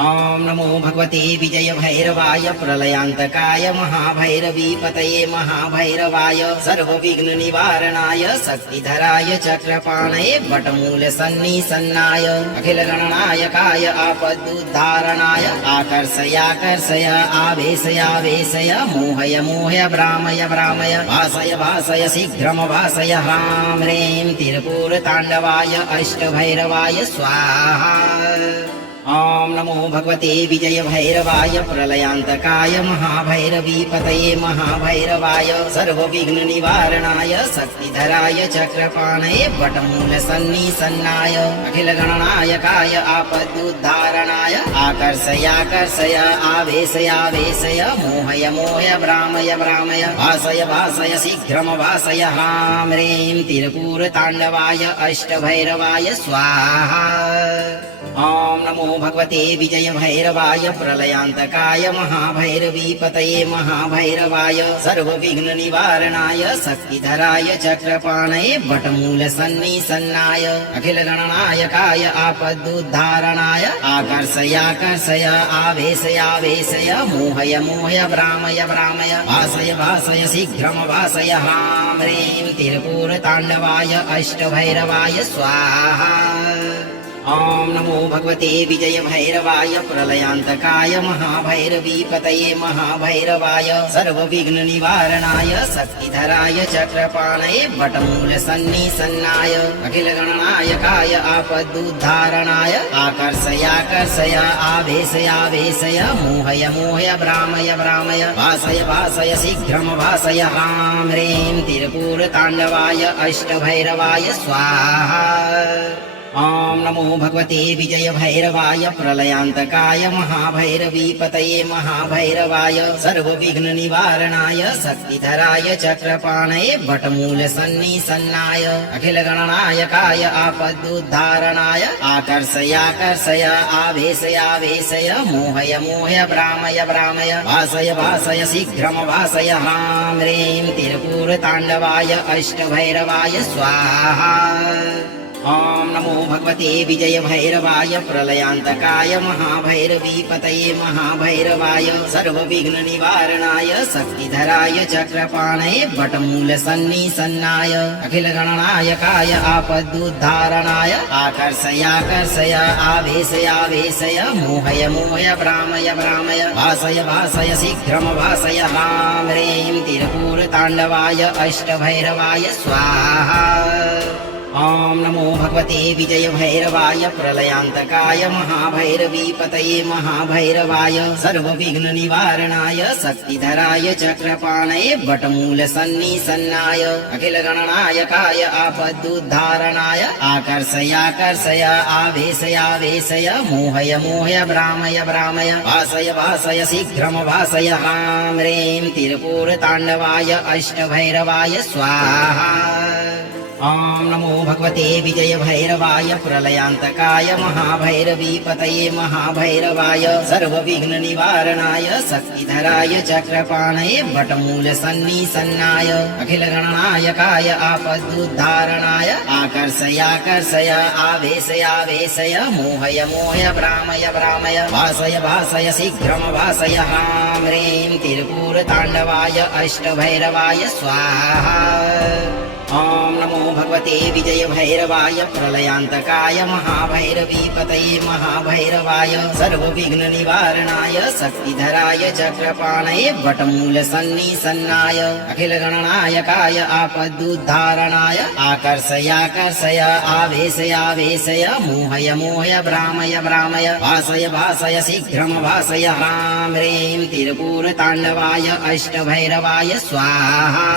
ॐ नमो भगवते विजय भैरवाय प्रलयान्तकाय महाभैरवीपतये महाभैरवाय सर्वविघ्न निवारणाय शक्तिधराय चक्रपाणये वटमूल सन्निसन्नाय अखिल गणनायकाय आपदुद्धारणाय आकर्षयाकर्षय आवेशयावेशय मोहय मोहय भ्रामय भ्रामय भासय भासय शीघ्रम भासय ह्रां ह्रीं तिरपुरताण्डवाय अष्टभैरवाय स्वाहा। ॐ नमो भगवते विजय भैरवाय प्रलयान्तकाय महाभैरवीपतये महाभैरवाय सर्वविघ्न निवारणाय शक्तिधराय चक्रपाणये वटमूल सन्निसन्नाय अखिल गणनायकाय आपदुद्धारणाय आकर्षयाकर्षय आवेशयावेशय मोहय मोहय भ्रामय भ्रामय भासय भासय शीघ्रम भासय ह्रां ह्रीं तिरपुरताण्डवाय अष्टभैरवाय स्वाहा। ॐ नमो भगवते विजय भैरवाय प्रलयान्तकाय महाभैरवीपतये महाभैरवाय सर्वविघ्न निवारणाय शक्तिधराय चक्रपाणये वटमूल सन्निसन्नाय अखिल गणनायकाय आपदुद्धारणाय आकर्षयाकर्षय आवेशयावेशय मोहय मोहय भ्रामय भ्रामय भासय भासय शीघ्रम भासय ह्रां ह्रीं तिरपुरताण्डवाय अष्टभैरवाय स्वाहा। ॐ नमो भगवते विजय भैरवाय प्रलयान्तकाय महाभैरवीपतये महाभैरवाय सर्वविघ्न निवारणाय शक्तिधराय चक्रपाणये वटमूल सन्निसन्नाय अखिल गणनायकाय आपदुद्धारणाय आकर्षयाकर्षय आवेशयावेशय मोहय मोहय भ्रामय भ्रामय भासय भासय शीघ्रम भासय ह्रां ह्रीं तिरपुरताण्डवाय अष्टभैरवाय स्वाहा। ॐ नमो भगवते विजय भैरवाय प्रलयान्तकाय महाभैरवीपतये महाभैरवाय सर्वविघ्न निवारणाय शक्तिधराय चक्रपाणये वटमूल सन्निसन्नाय अखिल गणनायकाय आपदुद्धारणाय आकर्षयाकर्षय आवेशयावेशय मोहय मोहय भ्रामय भ्रामय भासय भासय शीघ्रम भासय ह्रां ह्रीं तिरपुरताण्डवाय अष्टभैरवाय स्वाहा। ॐ नमो भगवते विजय भैरवाय प्रलयान्तकाय महाभैरवीपतये महाभैरवाय सर्वविघ्न निवारणाय शक्तिधराय चक्रपाणये वटमूल सन्निसन्नाय अखिल गणनायकाय आपदुद्धारणाय आकर्षयाकर्षय आवेशयावेशय मोहय मोहय भ्रामय भ्रामय भासय भासय शीघ्रम भासय ह्रां ह्रीं तिरपुरताण्डवाय अष्टभैरवाय स्वाहा। ॐ नमो भगवते विजय भैरवाय प्रलयान्तकाय महाभैरवीपतये महाभैरवाय सर्वविघ्न निवारणाय शक्तिधराय चक्रपाणये वटमूल सन्निसन्नाय अखिल गणनायकाय आपदुद्धारणाय आकर्षयाकर्षय आवेशयावेशय मोहय मोहय भ्रामय भ्रामय भासय भासय शीघ्रम भासय ह्रां ह्रीं तिरपुरताण्डवाय अष्टभैरवाय स्वाहा। ॐ नमो भगवते विजय भैरवाय प्रलयान्तकाय महाभैरवीपतये महाभैरवाय सर्वविघ्न निवारणाय शक्तिधराय चक्रपाणये वटमूल सन्निसन्नाय अखिल गणनायकाय आपदुद्धारणाय आकर्षयाकर्षय आवेशयावेशय मोहय मोहय भ्रामय भ्रामय भासय भासय शीघ्रम भासय ह्रां ह्रीं तिरपुरताण्डवाय अष्टभैरवाय स्वाहा। ॐ नमो भगवते विजय भैरवाय प्रलयान्तकाय महाभैरवीपतये महाभैरवाय सर्वविघ्न निवारणाय शक्तिधराय चक्रपाणये वटमूल सन्निसन्नाय अखिल गणनायकाय आपदुद्धारणाय आकर्षयाकर्षय आवेशयावेशय मोहय मोहय भ्रामय भ्रामय भासय भासय शीघ्रम भासय ह्रां ह्रीं तिरपुरताण्डवाय अष्टभैरवाय स्वाहा।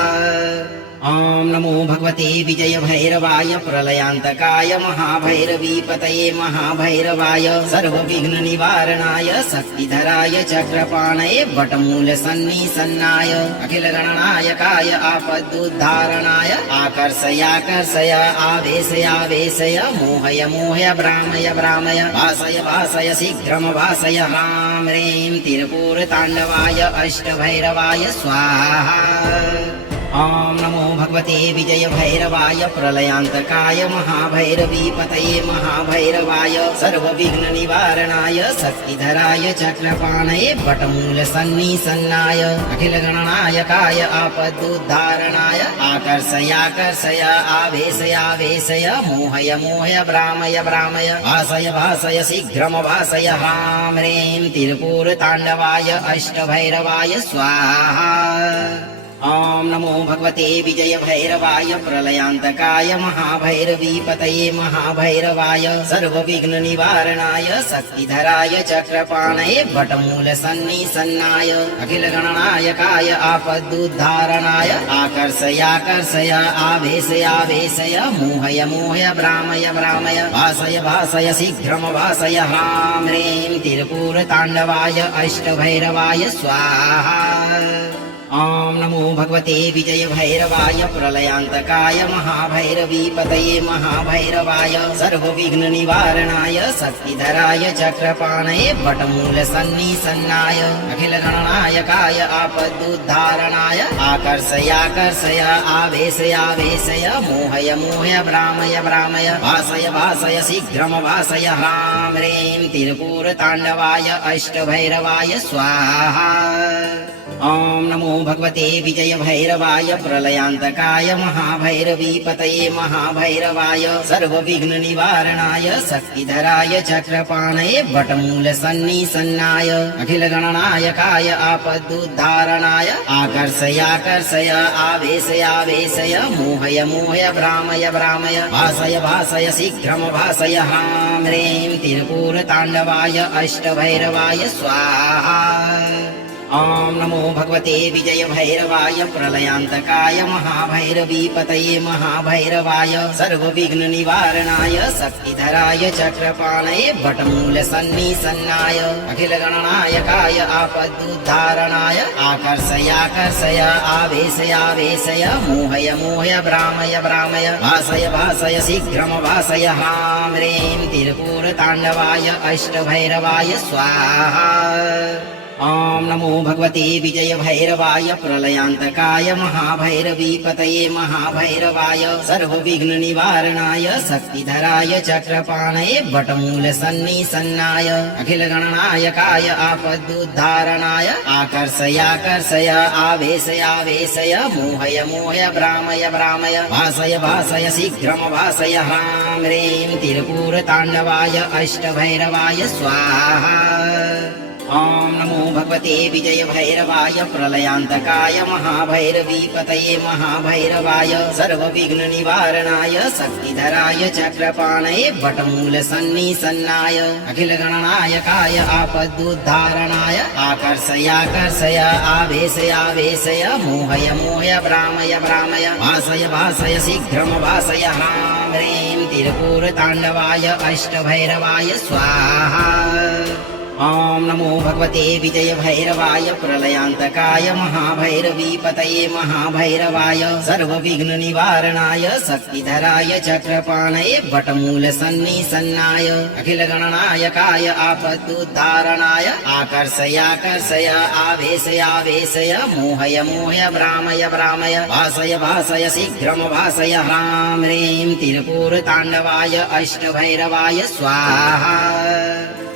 ॐ नमो भगवते विजय भैरवाय प्रलयान्तकाय महाभैरवीपतये महाभैरवाय सर्वविघ्न निवारणाय शक्तिधराय चक्रपाणये वटमूल सन्निसन्नाय अखिल गणनायकाय आपदुद्धारणाय आकर्षयाकर्षय आवेशयावेशय मोहय मोहय भ्रामय भ्रामय भासय भासय शीघ्रम भासय ह्रां ह्रीं तिरुपुरताण्डवाय अष्टभैरवाय स्वाहा। ॐ नमो भगवते विजय भैरवाय प्रलयान्तकाय महाभैरवीपतये महाभैरवाय सर्वविघ्न निवारणाय शक्तिधराय चक्रपाणये वटमूल सन्निसन्नाय अखिल गणनायकाय आपदुद्धारणाय आकर्षयाकर्षय आवेशयावेशय मोहय मोहय भ्रामय भ्रामय भासय भासय शीघ्रम भासय ह्रां ह्रीं तिरुपुरताण्डवाय अष्टभैरवाय स्वाहा। ॐ नमो भगवते विजय भैरवाय प्रलयान्तकाय महाभैरवीपतये महाभैरवाय सर्वविघ्न निवारणाय शक्तिधराय चक्रपाणये वटमूल सन्निसन्नाय अखिल गणनायकाय आपदुद्धारणाय आकर्षयाकर्षय आवेशयावेशय मोहय मोहय भ्रामय भ्रामय भासय भासय शीघ्रम भासय ह्रां ह्रीं तिरुपुरताण्डवाय अष्टभैरवाय स्वाहा। ॐ नमो भगवते विजय भैरवाय प्रलयान्तकाय महाभैरवीपतये महाभैरवाय सर्वविघ्न निवारणाय शक्तिधराय चक्रपाणये वटमूल सन्निसन्नाय अखिल गणनायकाय आपदुद्धारणाय आकर्षयाकर्षय आवेशयावेशय मोहय मोहय भ्रामय भ्रामय भासय भासय शीघ्रम भासय ह्रां ह्रीं तिरुपुरताण्डवाय अष्टभैरवाय स्वाहा। ॐ नमो भगवते विजय भैरवाय प्रलयान्तकाय महाभैरवीपतये महाभैरवाय सर्वविघ्न निवारणाय शक्तिधराय चक्रपाणये वटमूल सन्निसन्नाय अखिल गणनायकाय आपदुद्धारणाय आकर्षयाकर्षय आवेशयावेशय मोहय मोहय भ्रामय भ्रामय भासय भासय शीघ्रम भासय ह्रां ह्रीं तिरुपुरताण्डवाय अष्टभैरवाय स्वाहा। ॐ नमो भगवते विजय भैरवाय प्रलयान्तकाय महाभैरवीपतये महाभैरवाय सर्वविघ्न निवारणाय शक्तिधराय चक्रपाणये वटमूल सन्निसन्नाय अखिल गणनायकाय आपदुद्धारणाय आकर्षयाकर्षय आवेशयावेशय मोहय मोहय भ्रामय भ्रामय भासय भासय शीघ्रम भासय ह्रां ह्रीं तिरुपुरताण्डवाय अष्टभैरवाय स्वाहा। ॐ नमो भगवते विजय भैरवाय प्रलयान्तकाय महाभैरवीपतये महाभैरवाय सर्वविघ्न निवारणाय शक्तिधराय चक्रपाणये वटमूल सन्निसन्नाय अखिल गणनायकाय आपदुद्धारणाय आकर्षयाकर्षय आवेशयावेशय मोहय मोहय भ्रामय भ्रामय भासय भासय शीघ्रम भासय ह्रां ह्रीं तिरुपुरताण्डवाय अष्टभैरवाय स्वाहा। ॐ नमो भगवते विजय भैरवाय प्रलयान्तकाय महाभैरवीपतये महाभैरवाय सर्वविघ्न निवारणाय शक्तिधराय चक्रपाणये वटमूल सन्निसन्नाय अखिल गणनायकाय आपदुद्धारणाय आकर्षयाकर्षय आवेशयावेशय मोहय मोहय भ्रामय भ्रामय भासय भासय शीघ्रम भासय ह्रां ह्रीं तिरुपुरताण्डवाय अष्टभैरवाय स्वाहा। ॐ नमो भगवते विजय भैरवाय प्रलयान्तकाय महाभैरवीपतये महाभैरवाय सर्वविघ्न निवारणाय शक्तिधराय चक्रपाणये वटमूल सन्निसन्नाय अखिल गणनायकाय आपदुद्धारणाय आकर्षयाकर्षय आवेशयावेशय मोहय मोहय भ्रामय भ्रामय भासय भासय शीघ्रम भासय ह्रां ह्रीं तिरुपुरताण्डवाय अष्टभैरवाय स्वाहा।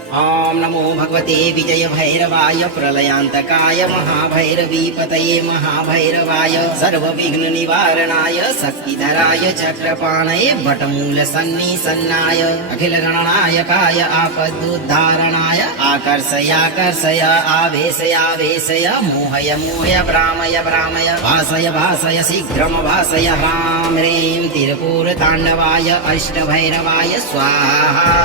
ॐ नमो भगवते विजय भैरवाय प्रलयान्तकाय महाभैरवीपतये महाभैरवाय सर्वविघ्न निवारणाय शक्तिधराय चक्रपाणये वटमूल सन्निसन्नाय अखिल गणनायकाय आपदुद्धारणाय आकर्षयाकर्षय आवेशयावेशय मोहय मोहय भ्रामय भ्रामय भासय भासय शीघ्रम भासय ह्रां ह्रीं तिरुपुरताण्डवाय अष्टभैरवाय स्वाहा।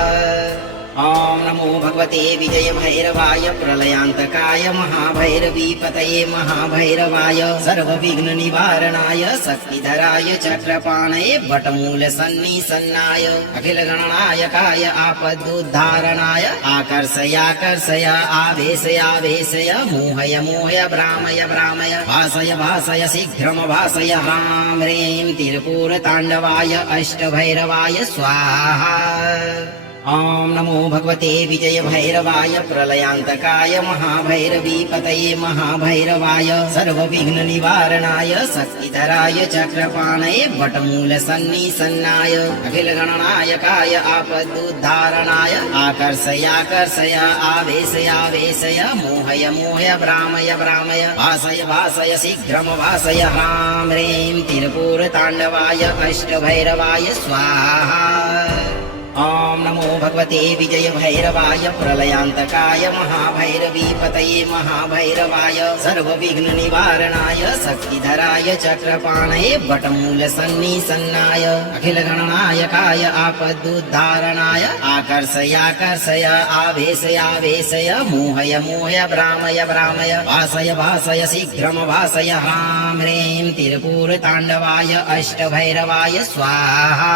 ॐ नमो भगवते विजय भैरवाय प्रलयान्तकाय महाभैरवीपतये महाभैरवाय सर्वविघ्न निवारणाय शक्तिधराय चक्रपाणये वटमूल सन्निसन्नाय अखिल गणनायकाय आपदुद्धारणाय आकर्षयाकर्षय आवेशयावेशय मोहय मोहय भ्रामय भ्रामय भासय भासय शीघ्रम भासय ह्रां ह्रीं तिरुपुर ताण्डवाय अष्टभैरवाय स्वाहा। ॐ नमो भगवते विजय भैरवाय प्रलयान्तकाय महाभैरवीपतये महाभैरवाय सर्वविघ्न निवारणाय शक्तिधराय चक्रपाणये वटमूल सन्निसन्नाय अखिल गणनायकाय आपदुद्धारणाय आकर्षयाकर्षय आवेशयावेशय मोहय मोहय भ्रामय भ्रामय भासय भासय शीघ्रम भासय ह्रां ह्रीं तिरुपुर ताण्डवाय अष्टभैरवाय स्वाहा। ॐ नमो भगवते विजय भैरवाय प्रलयान्तकाय महाभैरवीपतये महाभैरवाय सर्वविघ्न निवारणाय शक्तिधराय चक्रपाणये वटमूल सन्निसन्नाय अखिल गणनायकाय आपदुद्धारणाय आकर्षयाकर्षय आवेशयावेशय मोहय मोहय भ्रामय भ्रामय भासय भासय शीघ्रम भासय ह्रां ह्रीं तिरुपुर ताण्डवाय अष्टभैरवाय स्वाहा।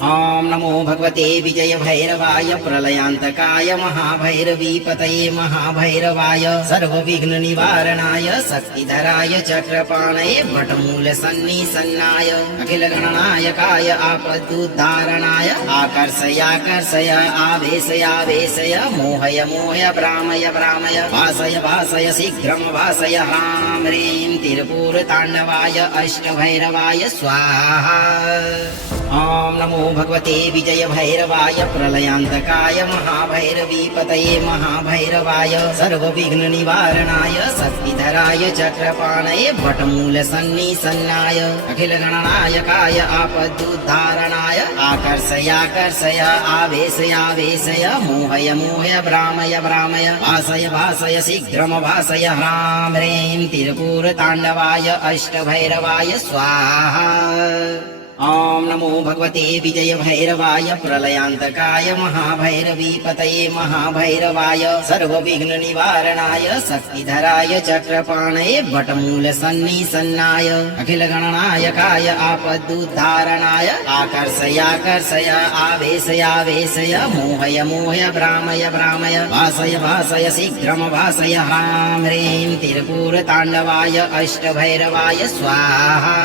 ॐ नमो भगवते विजय भैरवाय प्रलयान्तकाय महाभैरवीपतये महाभैरवाय सर्वविघ्न निवारणाय शक्तिधराय चक्रपाणये वटमूल सन्निसन्नाय अखिल गणनायकाय आपदुद्धारणाय आकर्षयाकर्षय आवेशयावेशय मोहय मोहय भ्रामय भ्रामय भासय भासय शीघ्रम भासय ह्रां ह्रीं तिरुपुर ताण्डवाय अष्टभैरवाय स्वाहा। ॐ नमो भगवते विजय भैरवाय प्रलयान्तकाय महाभैरवीपतये महाभैरवाय सर्वविघ्न निवारणाय शक्तिधराय चक्रपाणये वटमूल सन्निसन्नाय अखिल गणनायकाय आपदुद्धारणाय आकर्षयाकर्षय आवेशयावेशय मोहय मोहय भ्रामय भ्रामय भासय भासय शीघ्रम भासय ह्रां ह्रीं तिरुपुर ताण्डवाय अष्टभैरवाय स्वाहा। ॐ नमो भगवते विजय भैरवाय प्रलयान्तकाय महाभैरवीपतये महाभैरवाय सर्वविघ्न निवारणाय शक्तिधराय चक्रपाणये वटमूल सन्निसन्नाय अखिल गणनायकाय आपदुद्धारणाय आकर्षयाकर्षय आवेशयावेशय मोहय मोहय भ्रामय भ्रामय भासय भासय शीघ्रम भासय ह्रां ह्रीं तिरुपुर ताण्डवाय अष्टभैरवाय स्वाहा।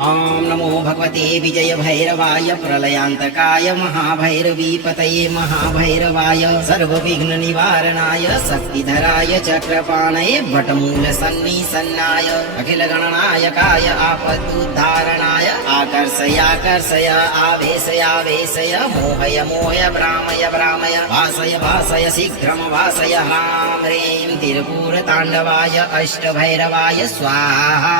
ॐ नमो भगवते विजय भैरवाय प्रलयान्तकाय महाभैरवीपतये महाभैरवाय सर्वविघ्न निवारणाय शक्तिधराय चक्रपाणये वटमूल सन्निसन्नाय अखिल गणनायकाय आपदुद्धारणाय आकर्षयाकर्षय आवेशयावेशय मोहय मोहय भ्रामय भ्रामय भासय भासय शीघ्रम भासय ह्रां ह्रीं तिरुपुर ताण्डवाय अष्टभैरवाय स्वाहा।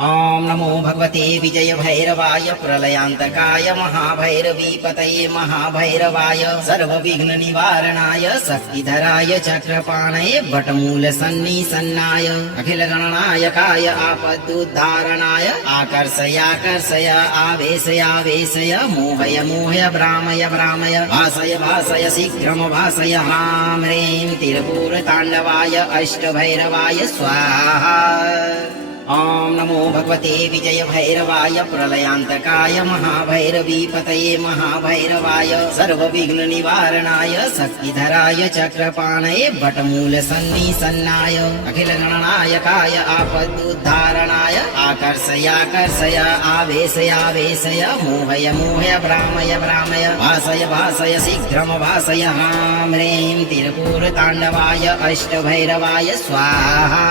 ॐ नमो भगवते विजय भैरवाय प्रलयान्तकाय महाभैरवीपतये महाभैरवाय सर्वविघ्न निवारणाय शक्तिधराय चक्रपाणये वटमूल सन्निसन्नाय अखिल गणनायकाय आपदुद्धारणाय आकर्षयाकर्षय आवेशयावेशय मोहय मोहय भ्रामय भ्रामय भासय भासय शीघ्रम भासय ह्रां ह्रीं तिरुपुर ताण्डवाय अष्टभैरवाय स्वाहा। ॐ नमो भगवते विजय भैरवाय प्रलयान्तकाय महाभैरवीपतये महाभैरवाय सर्वविघ्न निवारणाय शक्तिधराय चक्रपाणये वटमूल सन्निसन्नाय अखिल गणनायकाय आपदुद्धारणाय आकर्षयाकर्षय आवेशयावेशय मोहय मोहय भ्रामय भ्रामय भासय भासय शीघ्रम भासय ह्रां ह्रीं तिरुपुर ताण्डवाय अष्टभैरवाय स्वाहा।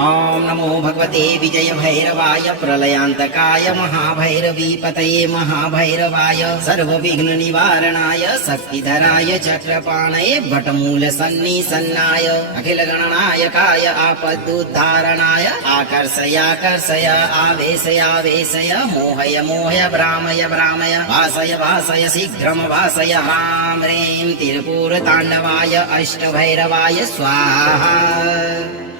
ॐ नमो भगवते विजय भैरवाय प्रलयान्तकाय महाभैरवीपतये महाभैरवाय सर्वविघ्न निवारणाय शक्तिधराय चक्रपाणये वटमूल सन्निसन्नाय अखिल गणनायकाय आपदुद्धारणाय आकर्षयाकर्षय आवेशयावेशय मोहय मोहय भ्रामय भ्रामय भासय भासय शीघ्रम भासय ह्रां ह्रीं तिरुपुर ताण्डवाय अष्टभैरवाय स्वाहा।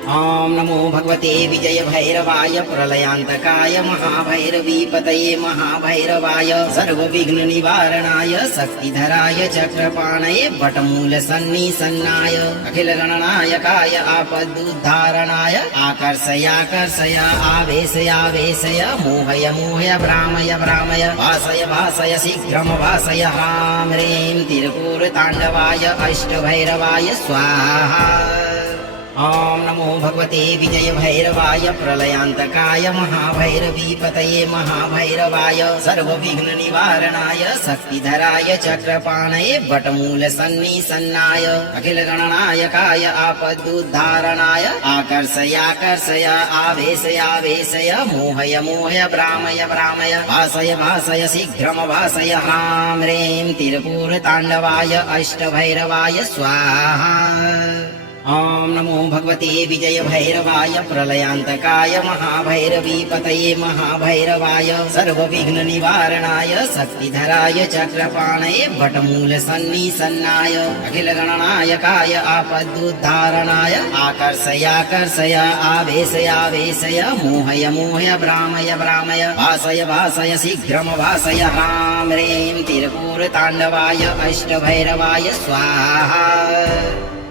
ॐ नमो भगवते विजय भैरवाय प्रलयान्तकाय महाभैरवीपतये महाभैरवाय सर्वविघ्न निवारणाय शक्तिधराय चक्रपाणये वटमूल सन्निसन्नाय अखिल गणनायकाय आपदुद्धारणाय आकर्षयाकर्षय आवेशयावेशय मोहय मोहय भ्रामय भ्रामय वासय वासय शीघ्रम वासय ह्रां ह्रीं तिरुपुरताण्डवाय अष्टभैरवाय स्वाहा। ॐ नमो भगवते विजय भैरवाय प्रलयान्तकाय महाभैरवीपतये महाभैरवाय सर्वविघ्न निवारणाय शक्तिधराय चक्रपाणये वटमूल सन्निसन्नाय अखिल गणनायकाय आपदुद्धारणाय आकर्षयाकर्षय आवेशयावेशय मोहय मोहय भ्रामय भ्रामय वासय वासय शीघ्रम वासय ह्रां ह्रीं तिरुपुरताण्डवाय अष्टभैरवाय स्वाहा। ॐ नमो भगवते विजय भैरवाय प्रलयान्तकाय महाभैरवीपतये महाभैरवाय सर्वविघ्न निवारणाय शक्तिधराय चक्रपाणये वटमूल सन्निसन्नाय अखिल गणनायकाय आपदुद्धारणाय आकर्षयाकर्षय आवेशयावेशय मोहय मोहय भ्रामय भ्रामय वासय वासय शीघ्रम वासय ह्रां ह्रीं तिरुपुरताण्डवाय अष्टभैरवाय स्वाहा।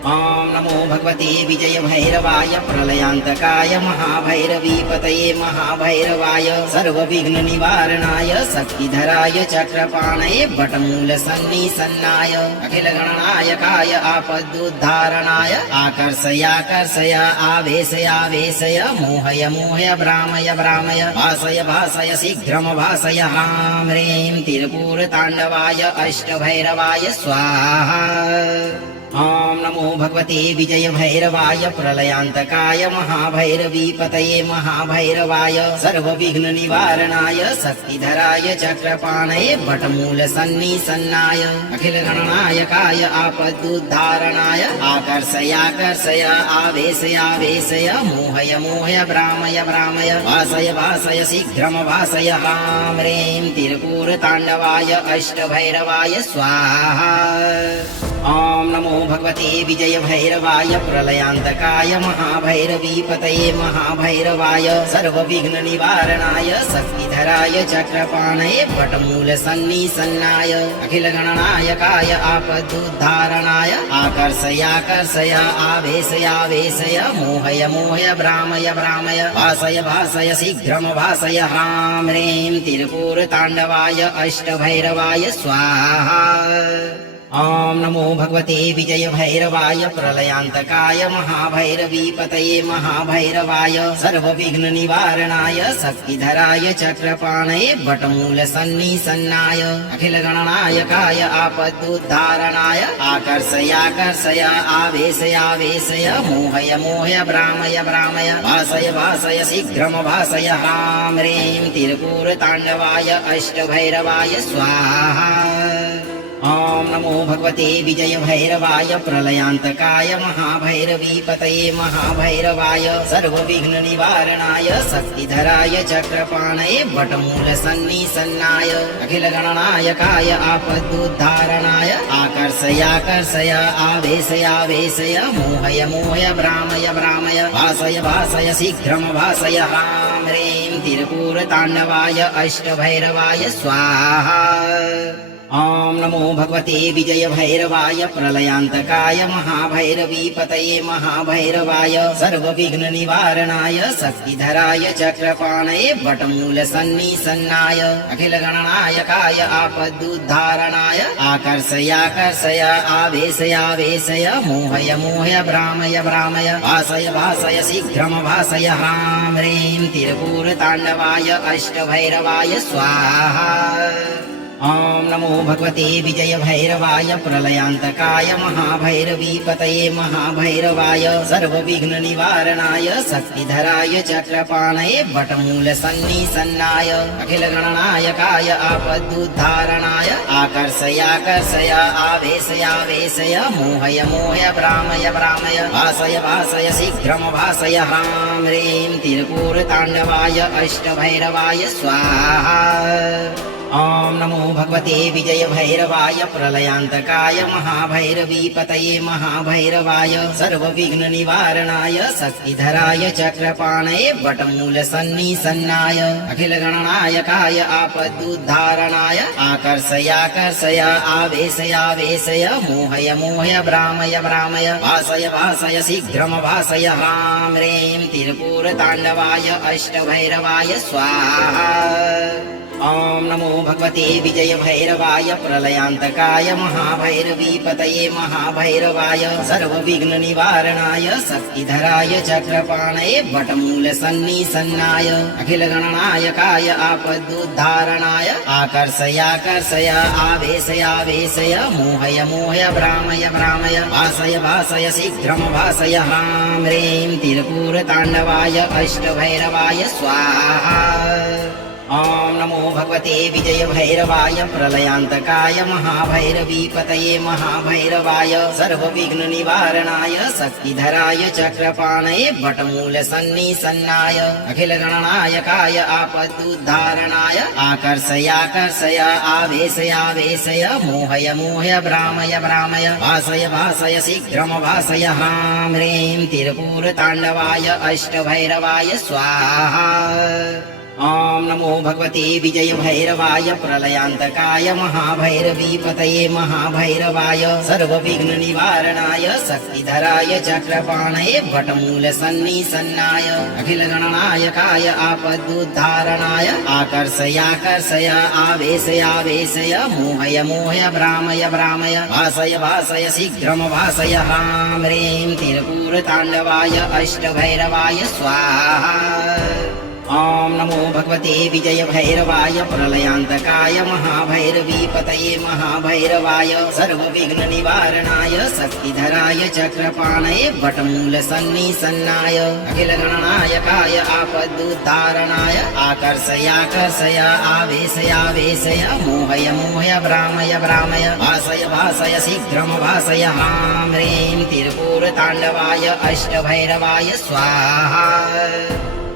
ॐ नमो भगवते विजय भैरवाय प्रलयान्तकाय महाभैरवीपतये महाभैरवाय सर्वविघ्न निवारणाय शक्तिधराय चक्रपाणये वटमूल सन्निसन्नाय अखिल गणनायकाय आपदुद्धारणाय आकर्षयाकर्षय आवेशयावेशय मोहय मोहय भ्रामय भ्रामय वासय वासय शीघ्रम वासय ह्रां ह्रीं तिरुपुरताण्डवाय अष्टभैरवाय स्वाहा। ॐ नमो भगवते विजय भैरवाय प्रलयान्तकाय महाभैरवीपतये महाभैरवाय सर्वविघ्न निवारणाय शक्तिधराय चक्रपाणये वटमूल सन्निसन्नाय अखिल गणनायकाय आपदुद्धारणाय आकर्षयाकर्षय आवेशयावेशय मोहय मोहय भ्रामय भ्रामय वासय वासय शीघ्रम वासय ह्रां ह्रीं तिरुपुरताण्डवाय अष्टभैरवाय स्वाहा। ॐ नमो भगवते विजय भैरवाय प्रलयान्तकाय महाभैरवीपतये महाभैरवाय सर्वविघ्न निवारणाय शक्तिधराय चक्रपाणये वटमूल सन्निसन्नाय अखिल गणनायकाय आपदुद्धारणाय आकर्षयाकर्षय आवेशयावेशय मोहय मोहय भ्रामय भ्रामय वासय वासय शीघ्रम वासय ह्रां ह्रीं तिरुपुरताण्डवाय अष्टभैरवाय स्वाहा। ॐ नमो भगवते विजय भैरवाय प्रलयान्तकाय महाभैरवीपतये महाभैरवाय सर्वविघ्न निवारणाय शक्तिधराय चक्रपाणये वटमूल सन्निसन्नाय अखिल गणनायकाय आपदुद्धारणाय आकर्षयाकर्षय आवेशयावेशय मोहय मोहय भ्रामय भ्रामय वासय वासय शीघ्रम वासय ह्रां ह्रीं तिरुपुरताण्डवाय अष्टभैरवाय स्वाहा। ॐ नमो भगवते विजय भैरवाय प्रलयान्तकाय महाभैरवीपतये महाभैरवाय सर्वविघ्न निवारणाय शक्तिधराय चक्रपाणये वटमूल सन्निसन्नाय अखिल गणनायकाय आपदुद्धारणाय आकर्षयाकर्षय आवेशयावेशय मोहय मोहय भ्रामय भ्रामय वासय वासय शीघ्रम वासय ह्रां ह्रीं तिरुपुरताण्डवाय अष्टभैरवाय स्वाहा। ॐ नमो भगवते विजय भैरवाय प्रलयान्तकाय महाभैरवीपतये महाभैरवाय सर्वविघ्न निवारणाय शक्तिधराय चक्रपाणये वटमूल सन्निसन्नाय अखिल गणनायकाय आपदुद्धारणाय आकर्षयाकर्षय आवेशयावेशय मोहय मोहय भ्रामय भ्रामय वासय वासय शीघ्रम वासय ह्रां ह्रीं तिरुपुरताण्डवाय अष्टभैरवाय स्वाहा। ॐ नमो भगवते विजय भैरवाय प्रलयान्तकाय महाभैरवीपतये महाभैरवाय सर्वविघ्न निवारणाय शक्तिधराय चक्रपाणये वटमूल सन्निसन्नाय अखिल गणनायकाय आपदुद्धारणाय आकर्षयाकर्षय आवेशयावेशय मोहय मोहय भ्रामय भ्रामय वासय वासय शीघ्रम वासय ह्रां ह्रीं तिरुपुरताण्डवाय अष्टभैरवाय स्वाहा। ॐ नमो भगवते विजय भैरवाय प्रलयान्तकाय महाभैरवीपतये महाभैरवाय सर्वविघ्न निवारणाय शक्तिधराय चक्रपाणये वटमूल सन्निसन्नाय अखिल गणनायकाय आपदुद्धारणाय आकर्षयाकर्षय आवेशयावेशय मोहय मोहय भ्रामय भ्रामय भासय भासय शीघ्रम भासय ह्रां ह्रीं त्रिपुरताण्डवाय अष्टभैरवाय स्वाहा। ॐ नमो भगवते विजय भैरवाय प्रलयान्तकाय महाभैरवीपतये महाभैरवाय सर्वविघ्न निवारणाय शक्तिधराय चक्रपाणये वटमूल सन्निसन्नाय अखिल गणनायकाय आपदुद्धारणाय आकर्षयाकर्षय आवेशयावेशय मोहय मोहय भ्रामय भ्रामय भासय भासय शीघ्रम भासय ह्रां ह्रीं त्रिपुरताण्डवाय अष्टभैरवाय स्वाहा। ॐ नमो भगवते विजय भैरवाय प्रलयान्तकाय महाभैरवीपतये महाभैरवाय सर्वविघ्न निवारणाय शक्तिधराय चक्रपाणये वटमूल सन्निसन्नाय अखिल गणनायकाय आपदुद्धारणाय आकर्षयाकर्षय आवेशयावेशय मोहय मोहय भ्रामय भ्रामय भासय भासय शीघ्रम भासय ह्रां ह्रीं त्रिपुरताण्डवाय अष्टभैरवाय स्वाहा। ॐ नमो भगवते विजय भैरवाय प्रलयान्तकाय महाभैरवीपतये महाभैरवाय सर्वविघ्न निवारणाय शक्तिधराय चक्रपाणये वटमूल सन्निसन्नाय अखिल गणनायकाय आपदुद्धारणाय आकर्षयाकर्षय आवेशयावेशय मोहय मोहय भ्रामय भ्रामय भासय भासय शीघ्रम भासय ह्रां ह्रीं त्रिपुरताण्डवाय अष्टभैरवाय स्वाहा। ॐ नमो भगवते विजय भैरवाय प्रलयान्तकाय महाभैरवीपतये महाभैरवाय सर्वविघ्न निवारणाय शक्तिधराय चक्रपाणये वटमूल सन्निसन्नाय अखिल गणनायकाय आपदुद्धारणाय आकर्षयाकर्षय आवेशयावेशय मोहय मोहय भ्रामय भ्रामय भासय भासय शीघ्रम भासय ह्रां ह्रीं त्रिपुरताण्डवाय अष्टभैरवाय स्वाहा।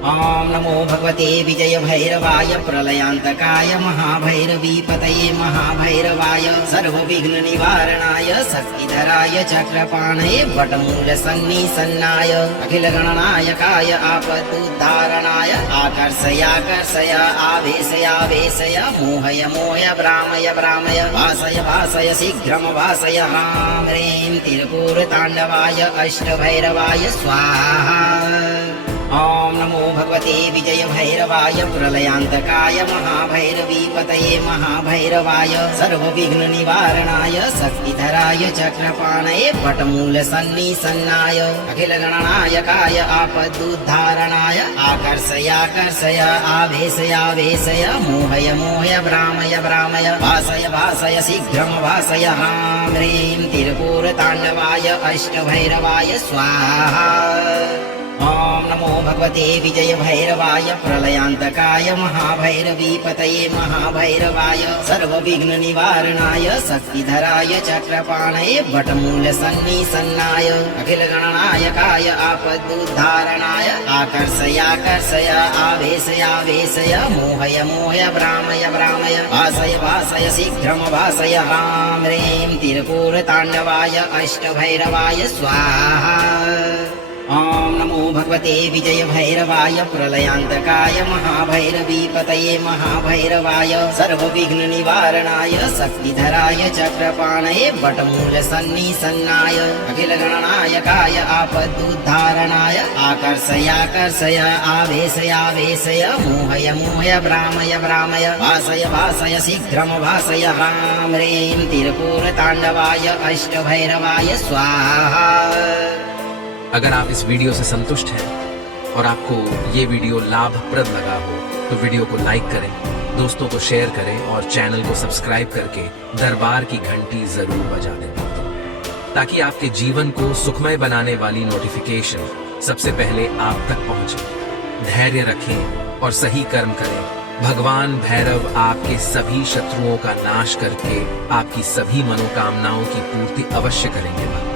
ॐ नमो भगवते विजय भैरवाय प्रलयान्तकाय महाभैरवीपतये महाभैरवाय सर्वविघ्न निवारणाय शक्तिधराय चक्रपाणये वटमूल सन्निसन्नाय अखिल गणनायकाय आपदुद्धारणाय आकर्षयाकर्षय आवेशयावेशय मोहय मोहय भ्रामय भ्रामय भासय भासय शीघ्रम भासय ह्रां ह्रीं त्रिपुरताण्डवाय अष्टभैरवाय स्वाहा। ॐ नमो भगवते विजय भैरवाय प्रलयान्तकाय महाभैरवीपतये महाभैरवाय सर्वविघ्न निवारणाय शक्तिधराय चक्रपाणये वटमूल सन्निसन्नाय अखिल गणनायकाय आपदुद्धारणाय आकर्षयाकर्षय आवेशयावेशय मोहय मोहय भ्रामय भ्रामय भासय भासय शीघ्रम भासय ह्रां ह्रीं त्रिपुरताण्डवाय अष्टभैरवाय स्वाहा। ॐ नमो भगवते विजय भैरवाय प्रलयान्तकाय महाभैरवीपतये महाभैरवाय सर्वविघ्न निवारणाय शक्तिधराय चक्रपाणये वटमूल सन्निसन्नाय अखिल गणनायकाय आपदुद्धारणाय आकर्षयाकर्षय आवेशयावेशय मोहय मोहय भ्रामय भ्रामय भासय भासय शीघ्रम भासय ह्रां ह्रीं त्रिपुरताण्डवाय अष्टभैरवाय स्वाहा। ॐ नमो भगवते विजय भैरवाय प्रलयान्तकाय महाभैरवीपतये महाभैरवाय सर्वविघ्न निवारणाय शक्तिधराय चक्रपाणये वटमूल सन्निसन्नाय अखिल गणनायकाय आपदुद्धारणाय आकर्षयाकर्षय आवेशयावेशय मोहय मोहय भ्रामय भ्रामय भासय भासय शीघ्रम भासय ह्रां ह्रीं त्रिपुरताण्डवाय अष्टभैरवाय स्वाहा। अगर आप इस वीडियो से संतुष्ट हैं और आपको ये वीडियो लाभप्रद लगा हो तो वीडियो को लाइक करें, दोस्तों को शेयर करें और चैनल को सब्सक्राइब करके दरबार की घंटी जरूर बजा दें, ताकि आपके जीवन को सुखमय बनाने वाली नोटिफिकेशन सबसे पहले आप तक पहुंचे। धैर्य रखें और सही कर्म करें। भगवान भैरव आपके सभी शत्रुओं का नाश करके आपकी सभी मनोकामनाओं की पूर्ति अवश्य करेंगे।